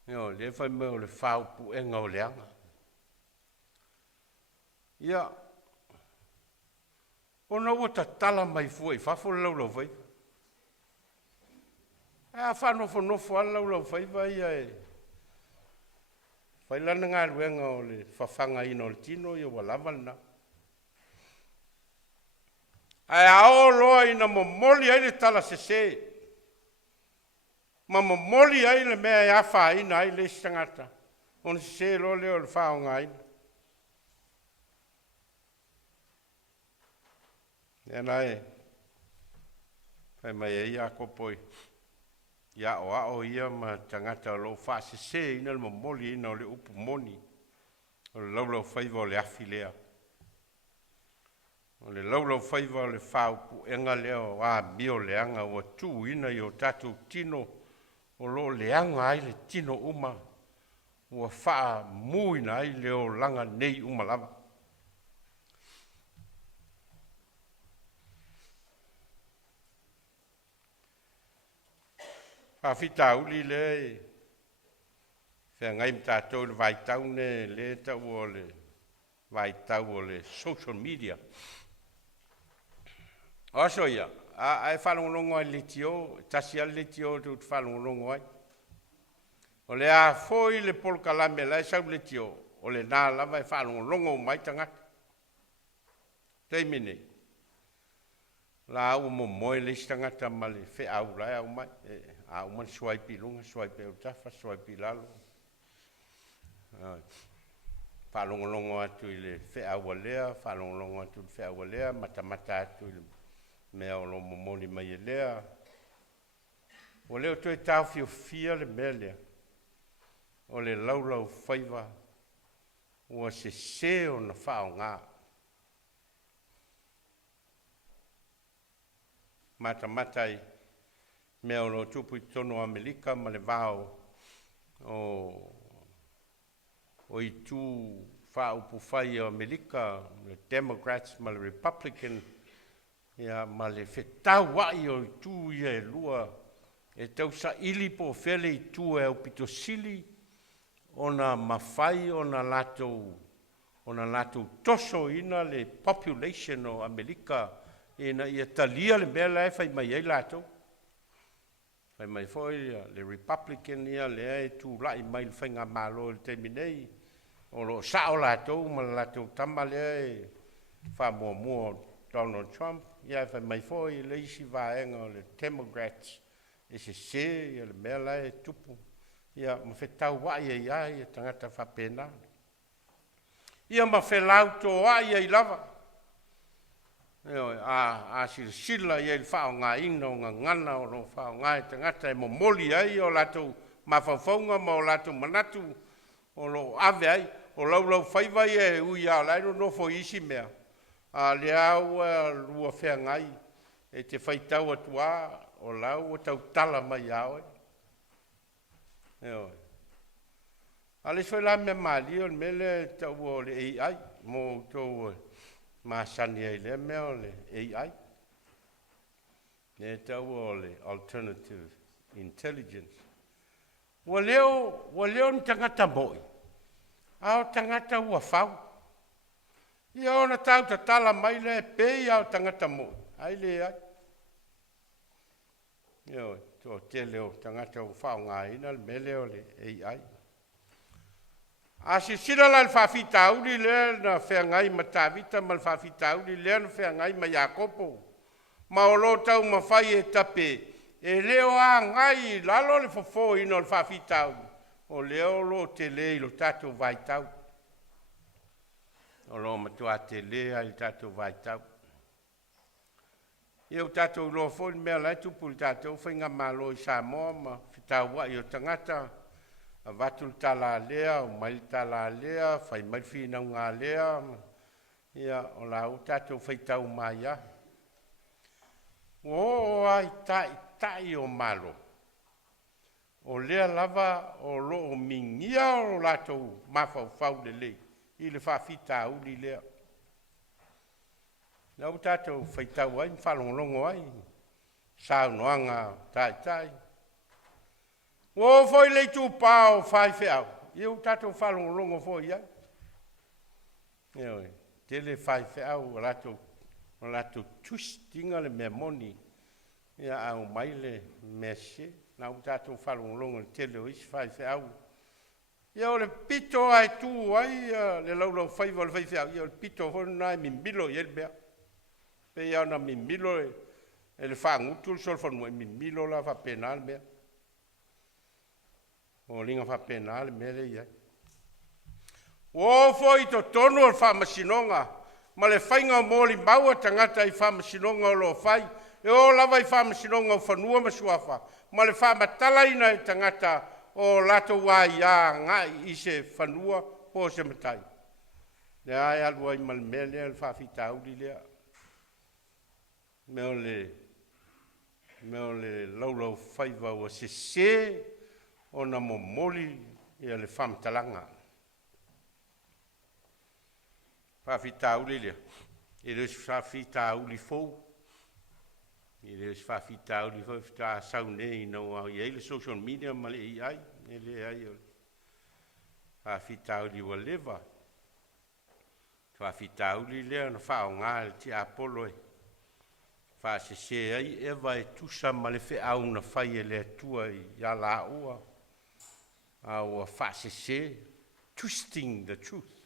Io, le whai meo le whaupu enga o leanga. Ia, ona ua ta tala mai fua i whafo lau whai. E a whanofo ala lau whaiva ia e. Whai lana ngā luenga o le whawhanga ina o le tino i o walawalna. Ai ao loa ina momoli ai le tala sese. Ma momoli ai le mea ia whaina ai le stangata. Ona sese lo leo le whaonga ai. Nena e. Pai mai e ia kopoi. Ia o ao ia ma tangata lo wha sese ina le momoli ina o le upu moni. O le laulau whaiva o le afi lea. O le laulau whaiva o le whaupu enga leo a mio leanga o tu ina i o tatu tino o lo leanga ai le tino uma o wha muina ai leo langa nei uma lava. Whawhita uli le whea ngai mtatou le vaitau ne le tau o le vaitau o le social media. Oso ia, ai whalongolongo ai le tio, tasi al le tio tu whalongolongo ai. O le a foi le polkalame lai sau le tio, o le nā lava e whalongolongo mai tangata. Teimine. La au mo moe le tangata ma le whe au lai au mai. Au man swaipi lunga, swaipi au tafa, swaipi lalo. Whalongolongo atu i le whe au lea, whalongolongo atu i le whe au lea, mata atu i le mea o lo momoli mai e lea. O leo toi tau fio fia le mea lea. O le laulau whaiva. O se seo na whao ngā. Mata i mea o lo tupu i tono Amerika ma le vao. O i tū whao puwhai o Amerika, le Democrats ma le Republican. Ia ma le whetau wai o i tū ia e lua. E tau sa ili po whele i tū e au pito sili. Ona mawhai ona latou toso ina le population o Amerika. Ina ia talia le mea lai whai mai ei latou. Whai mai foi le Republican ia le e tū lai mai le whainga malo le teminei. O lo sao latou ma latou tama le e wha mua Donald Trump. Ia whai mai foi le isi vaenga o le Democrats. E se ia le mea lai e tupu. Ia ma whetau wai e ia tangata whapena. Ia ma whelau tō wai e lava. A sila ia il whao ngā ina o ngā ngana o lo whao ngā e tangata e momoli ai o latou mawhawhaunga ma o latou manatu o lo ave ai. O laulau whaiwai e ui a lairo no fo isi mea. A le au lua whea ngai e te whaitau atua o lau o tau tala mai au e. A le swai la me mali o mele tau o le AI mo tau maasani ai le mea o le AI. Ne tau o le alternative intelligence. Wa leo ni tangata moi. Ao tangata ua whau. Ia ona tau ta tala mai le pei ao tangata moi. Ai le ai. Ia tō te leo tangata ua whau ngā ina le mele o le AI. A si sila la le whawhita uri le na whea ngai ma tāwita ma le whawhita uri le na whea ngai ma Iakopo. Ma o lo tau ma whai e tape. E leo a ngai lalo le fofo ino le whawhita uri. O leo lo te le ilo tātou vai tau. O lo matua te le ai tātou vai tau. Iau tātou lo fōi mea lai tupu tātou whainga malo i Samoa ma whitau wa i o tangata. A vatul tala lea, o maili tala lea, whai maiwhi nau ngā lea. Ia o la u tātou whaitau mai a. O ai tai o malo. O lea lava o lo o mingia o latou mawhau whau le le. I le whawhita uli lea. Nau tātou whaitau ai, whalongolongo ai. Sao noanga tai. O foi le tu pao fai feau. Eu tātou whalongolongo foi ai. Eoi, tele fai feau o latou twistinga le mea moni. Ia au maile mea se. Nau tātou whalongolongo le tele o isi fai feau. Ia o le pito ai tu ai, le laulau whaiva le whaifeau. Ia o le pito honu nai mimbilo i elbea. pe ia na mimilo e le whaangutu le solfanua e mimilo la whapena le mea. O linga whapena le mea le ia. O fo i to tonu al whamasinonga, ma le whainga mōli maua tangata i whamasinonga o lo whai, e o lava i whamasinonga o whanua masuafa, ma le whamatala ina i tangata o lato wai a ngai i se whanua o se matai. Le ai alua i malmele al whawhita uli lea. Meo le laulau whaiva o se o na momoli i le whamatalanga. Whawhita uli lea. I reus whawhita uli fōu. I reus whawhita uli fōu. Whita saune i nau au i eile social media ma le i ai. E le ai o. Whawhita uli wa leva. Whawhita uli lea na whao ngā le ti apolo e. Whasese ai e vai tusa ma le whi au na whai e le atua i ala ua. Aua whasese. Twisting the truth.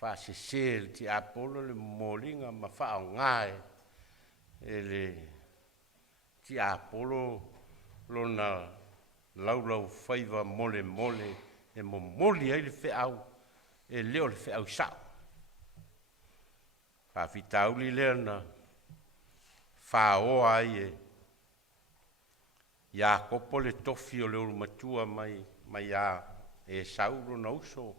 Whasese le ti apolo le molinga ma whao ngā e le ti apolo lona laulau whaiva mole mole e mo moli ai le whi au. E leo le whi au sao. Whawhitauli lea na whaoa ai e ia kopo le tofi o le urumatua mai a e sauro na uso.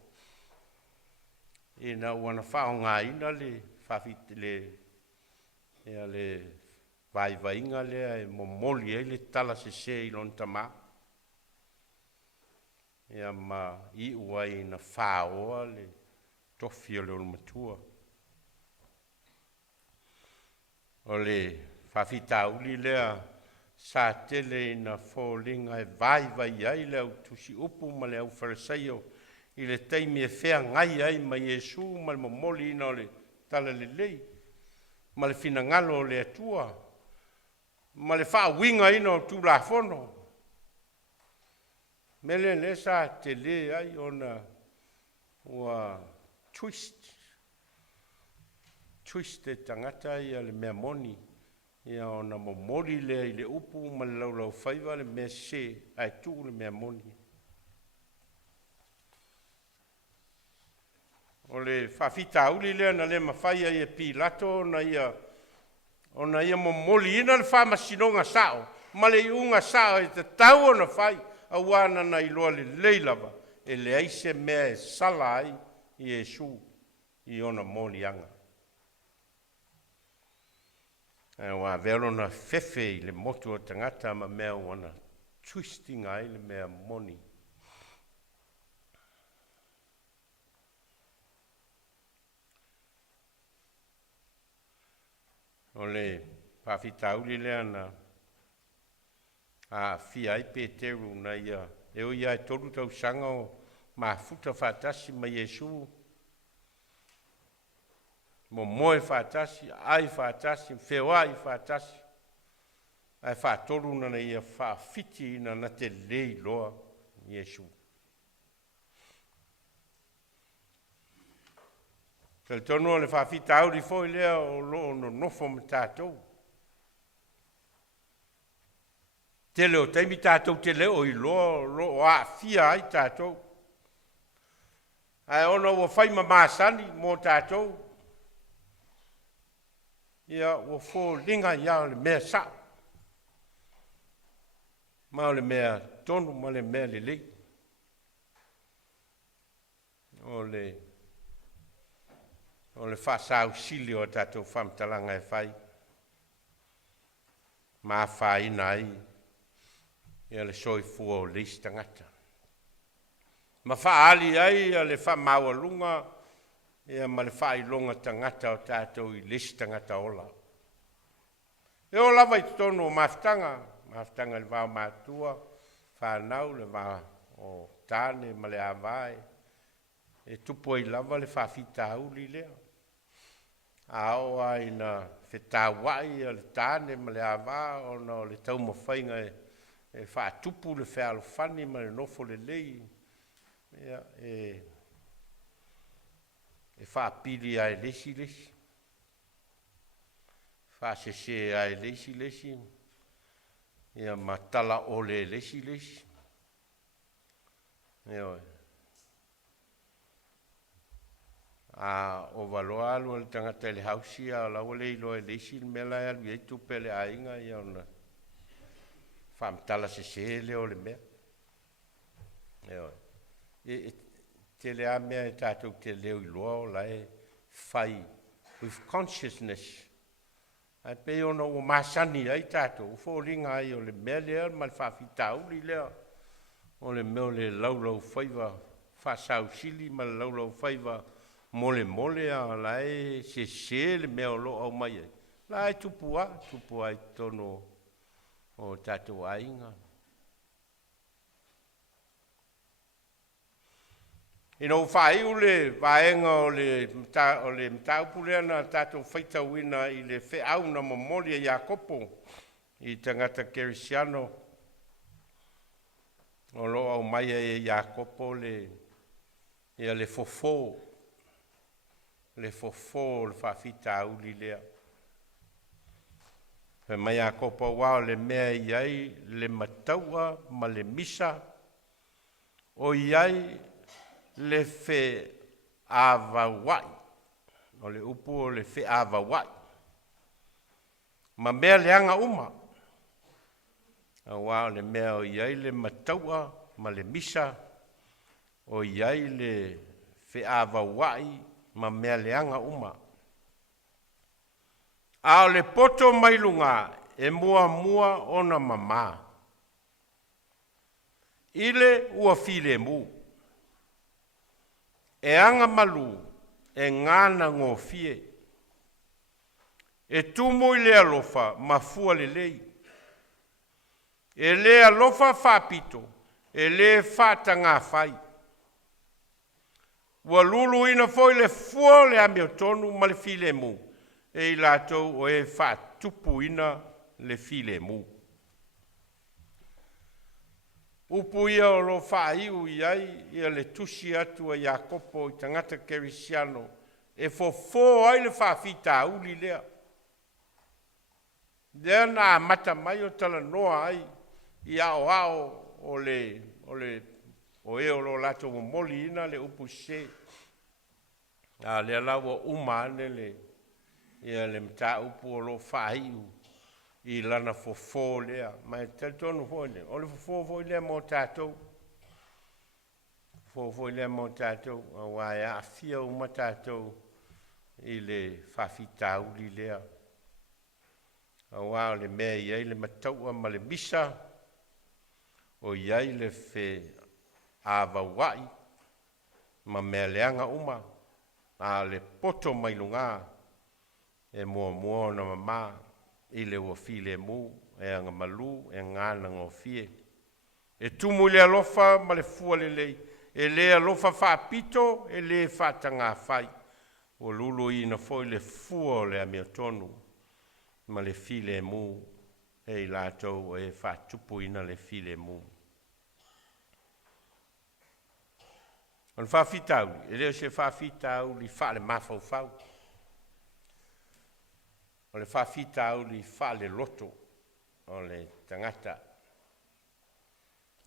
E na wana whao ngā ina le whawhit le vai vainga lea e mo moli ai le tala se i lon tama. Ia ma i uai na whaoa le tofi o le urumatua. O le whawhita uli lea sa tele na fōlinga e vai ai leo tusi upu ma le au wharasaio i le teimi e whea ngai ai ma Iesu ma le momoli ina o le tala le lei ma le fina ngalo o le atua ma le wha winga ina o tu la fono mele le sa tele ai ona ua twist e tangata ia le mea moni ia ona momoli le i le upu ma le laulau whaiva le mea se ai tu le mea moni. O le whawhita uli lea na le mawhaia i e Pilato ona ia momoli ina le whamasinonga sao ma le unga sao e te tau ona whai a wana na iloa le leilava e le aise mea e sala ai i Iesu i ona moli anga. E wa velo na fefe i le motu o tangata ma mea wana twisting ai le mea moni. O le whawhitauli lea na a fia i Peteru na ia e o ia e tolu tau sanga o ma futa whatasi ma Iesu mo moe whatasi, ai whatasi, whewa i whatasi ai whatolu na ia whawhiti na te lei loa Iesu. Ka le tono le whawhita auri fo i lea o loo no nofo me tātou. Te leo taimi tātou te leo i loo a fia ai tātou. Ai ona ua whaima māsani mō tātou. Ia ua fō linga ia o le mea sa. Ma o le mea tonu ma le mea le lei. O le whasau sili o tātou whamtalanga e whai. Ma whaina ai. Ia le soi fua o leisi tangata. Ma whaali ai a le whamau lunga. Ia ma le whailonga tangata o tātou i leisi tangata ola. E o lava i tono o maftanga. Maftanga le wao mātua. Whanau le wao o tāne ma le awai. E tupo i lava le whawhita uli lea. Aoa i na whetawai a le tāne ma le awa o na le taumawhainga e whaatupu le whealofani ma le nofo le lei. E whaapili a e lesi lesi. whaasese ai lesi lesi. Ia matala o le lesi lesi. Eo. O valoa alu le tangata le hausi a lau le ilo e lesi le mea lai alu eitu pele ainga ia ona. Whaamtala sese le o le mea. Eo. Te le a mea e tātou te leo i loa o lai whai with consciousness. Ai pe ona o masani ai tātou. Ufo ringa ai o le mea lea ma le whawhitau li lea. O le mea le laulau whaiva whasau sili ma le laulau whaiva mole mole a lai se le mea o lo au mai ai. Lai tupu ai tono o tātou ainga. Ino whai ule vaenga o le mtaupuleana tātou whaitauina i le wheau na mamolia Iakopo i tangata Kerisiano. O lo au mai e Iakopo ia le fofo. Le fofo le whawhitau li lea. Pe mai Iakopo wao le mea iai le mataua ma le misa. O iai le fe avawai. O le upu o le fe avawai. Ma mea leanga uma. A wao le mea o iai le mataua ma le misa. O iai le fe avawai ma mea leanga uma. A le poto mailunga e mua ona mama. Ile ua file mu. E anga malu e ngana ngofie. E tumu i le alofa mafua le lei. E le alofa whapito. E le whatanga whai. Ua lulu ina foi le fua le amio tonu ma le file mu. E i lātou o e whatupu ina le file mu. Upu ia o lo whaiu iai ia le tusi atu a Iakopo i tangata Kerisiano. E fofo ai le whawhita uli lea. Lea nā mata mai o tala noa ai i ao o lo lātou o moli ina le upu se. Lea lawa uma ane ia le mta upu o lo whaiu. I lana fofo lea, mai te tonu fōne, o le fofo lea mō tātou. Fofo lea mō tātou, a wai a fia uma tātou i le whawhita uli lea. A wai le mea iai le mataua ma le misa, o iai le fe awawai, ma mea leanga uma, a le poto mailunga, e mua na mama, i le ua file mu, e anga malu, e ngana ngofie. E tumu le alofa ma le fua le lei. E le alofa whapito, e le whatanga whai. O lulu i na foi le fua le amia tonu, ma le file mu, e i lātou e whatupu ina le file mu. An whawhitau, e leo se whawhitau li wha le mawhau. O le whawhita au li whale loto o le tangata.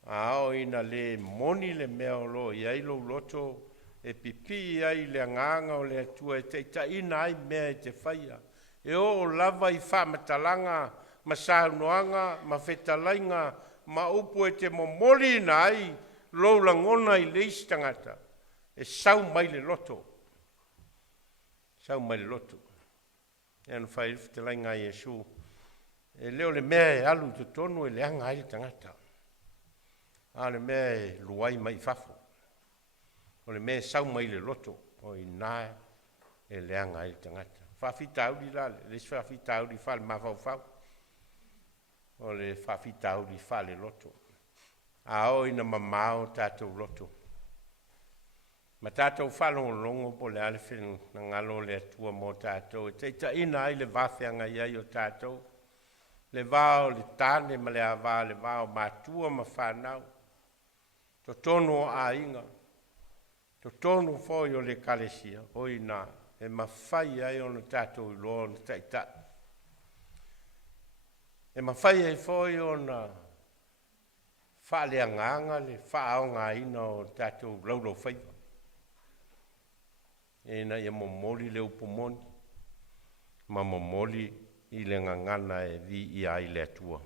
Ao ina le moni le mea o lo i ailo loto e pipi ai le anganga o le atua e te ina ai mea e te whaia. E o lava i whamatalanga, ma saunoanga, ma whetalainga, ma upu e te momoli ina ai lo langona i leis tangata. E sau mai le loto. Sau mai le loto. E anu whai te lai ngai Iesu. E leo le mea e alu te tonu e leanga ai tangata. A le mea e luai mai fafo. O le mea sau mai le loto. O i nai e leanga ai tangata. Whawhita au li lale. Le whawhita au li whale mawhau whau. O le whawhita au li whale loto. A o ina mamao tātou loto. Ma tātou whalongo po le alewhenu na ngalo le atua mō tātou. E teita ina ai le whawhianga iai o tātou. Le wāo le tāne ma le awā le wāo mātua ma whanau. To tono o a inga. To tono fōi o le kalesia. O ina e mawhai ai o na tātou i loa na teita. E mawhai e foi ona whaaleanganga le whaaonga ina o tātou laulau whai. E na ia momoli le upomoni, ma momoli i le ngangana e vi i ai le atua.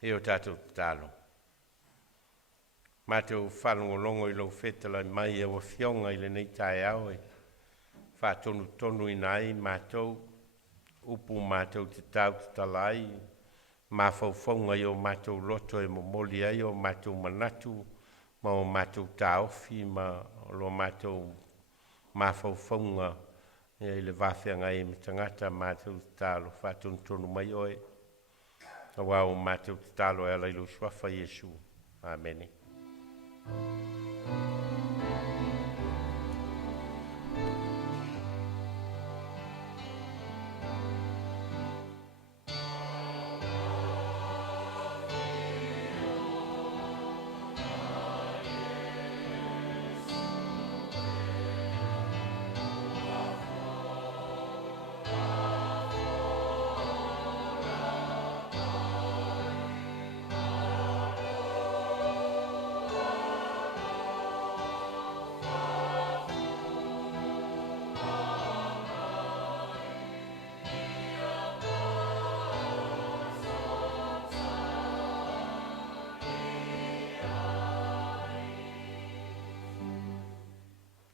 E o tātou tālo. Mātou whanongolongo i lau whetala mai e wa whionga i le nei tae au e whātonu tonu i nai mātou upu mātou te tau te talai mā whauwhaunga i o mātou loto e momoli ai o mātou manatu ma o mātou tāofi ma lo mātou mā whauwhaunga e le wāwhianga e me tangata mātou te tālo whātonu tonu mai oe a wau mātou te tālo e alailu swafa Iesu. Ameni.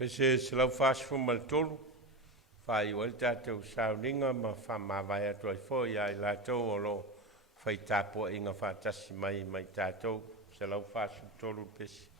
Pese se lau whāsifu maltolu, whai wale tātou sauninga ma whamawai atu ai fōi ai lātou o lo whai tāpua inga whātasi mai tātou se lau whāsifu tolu pese.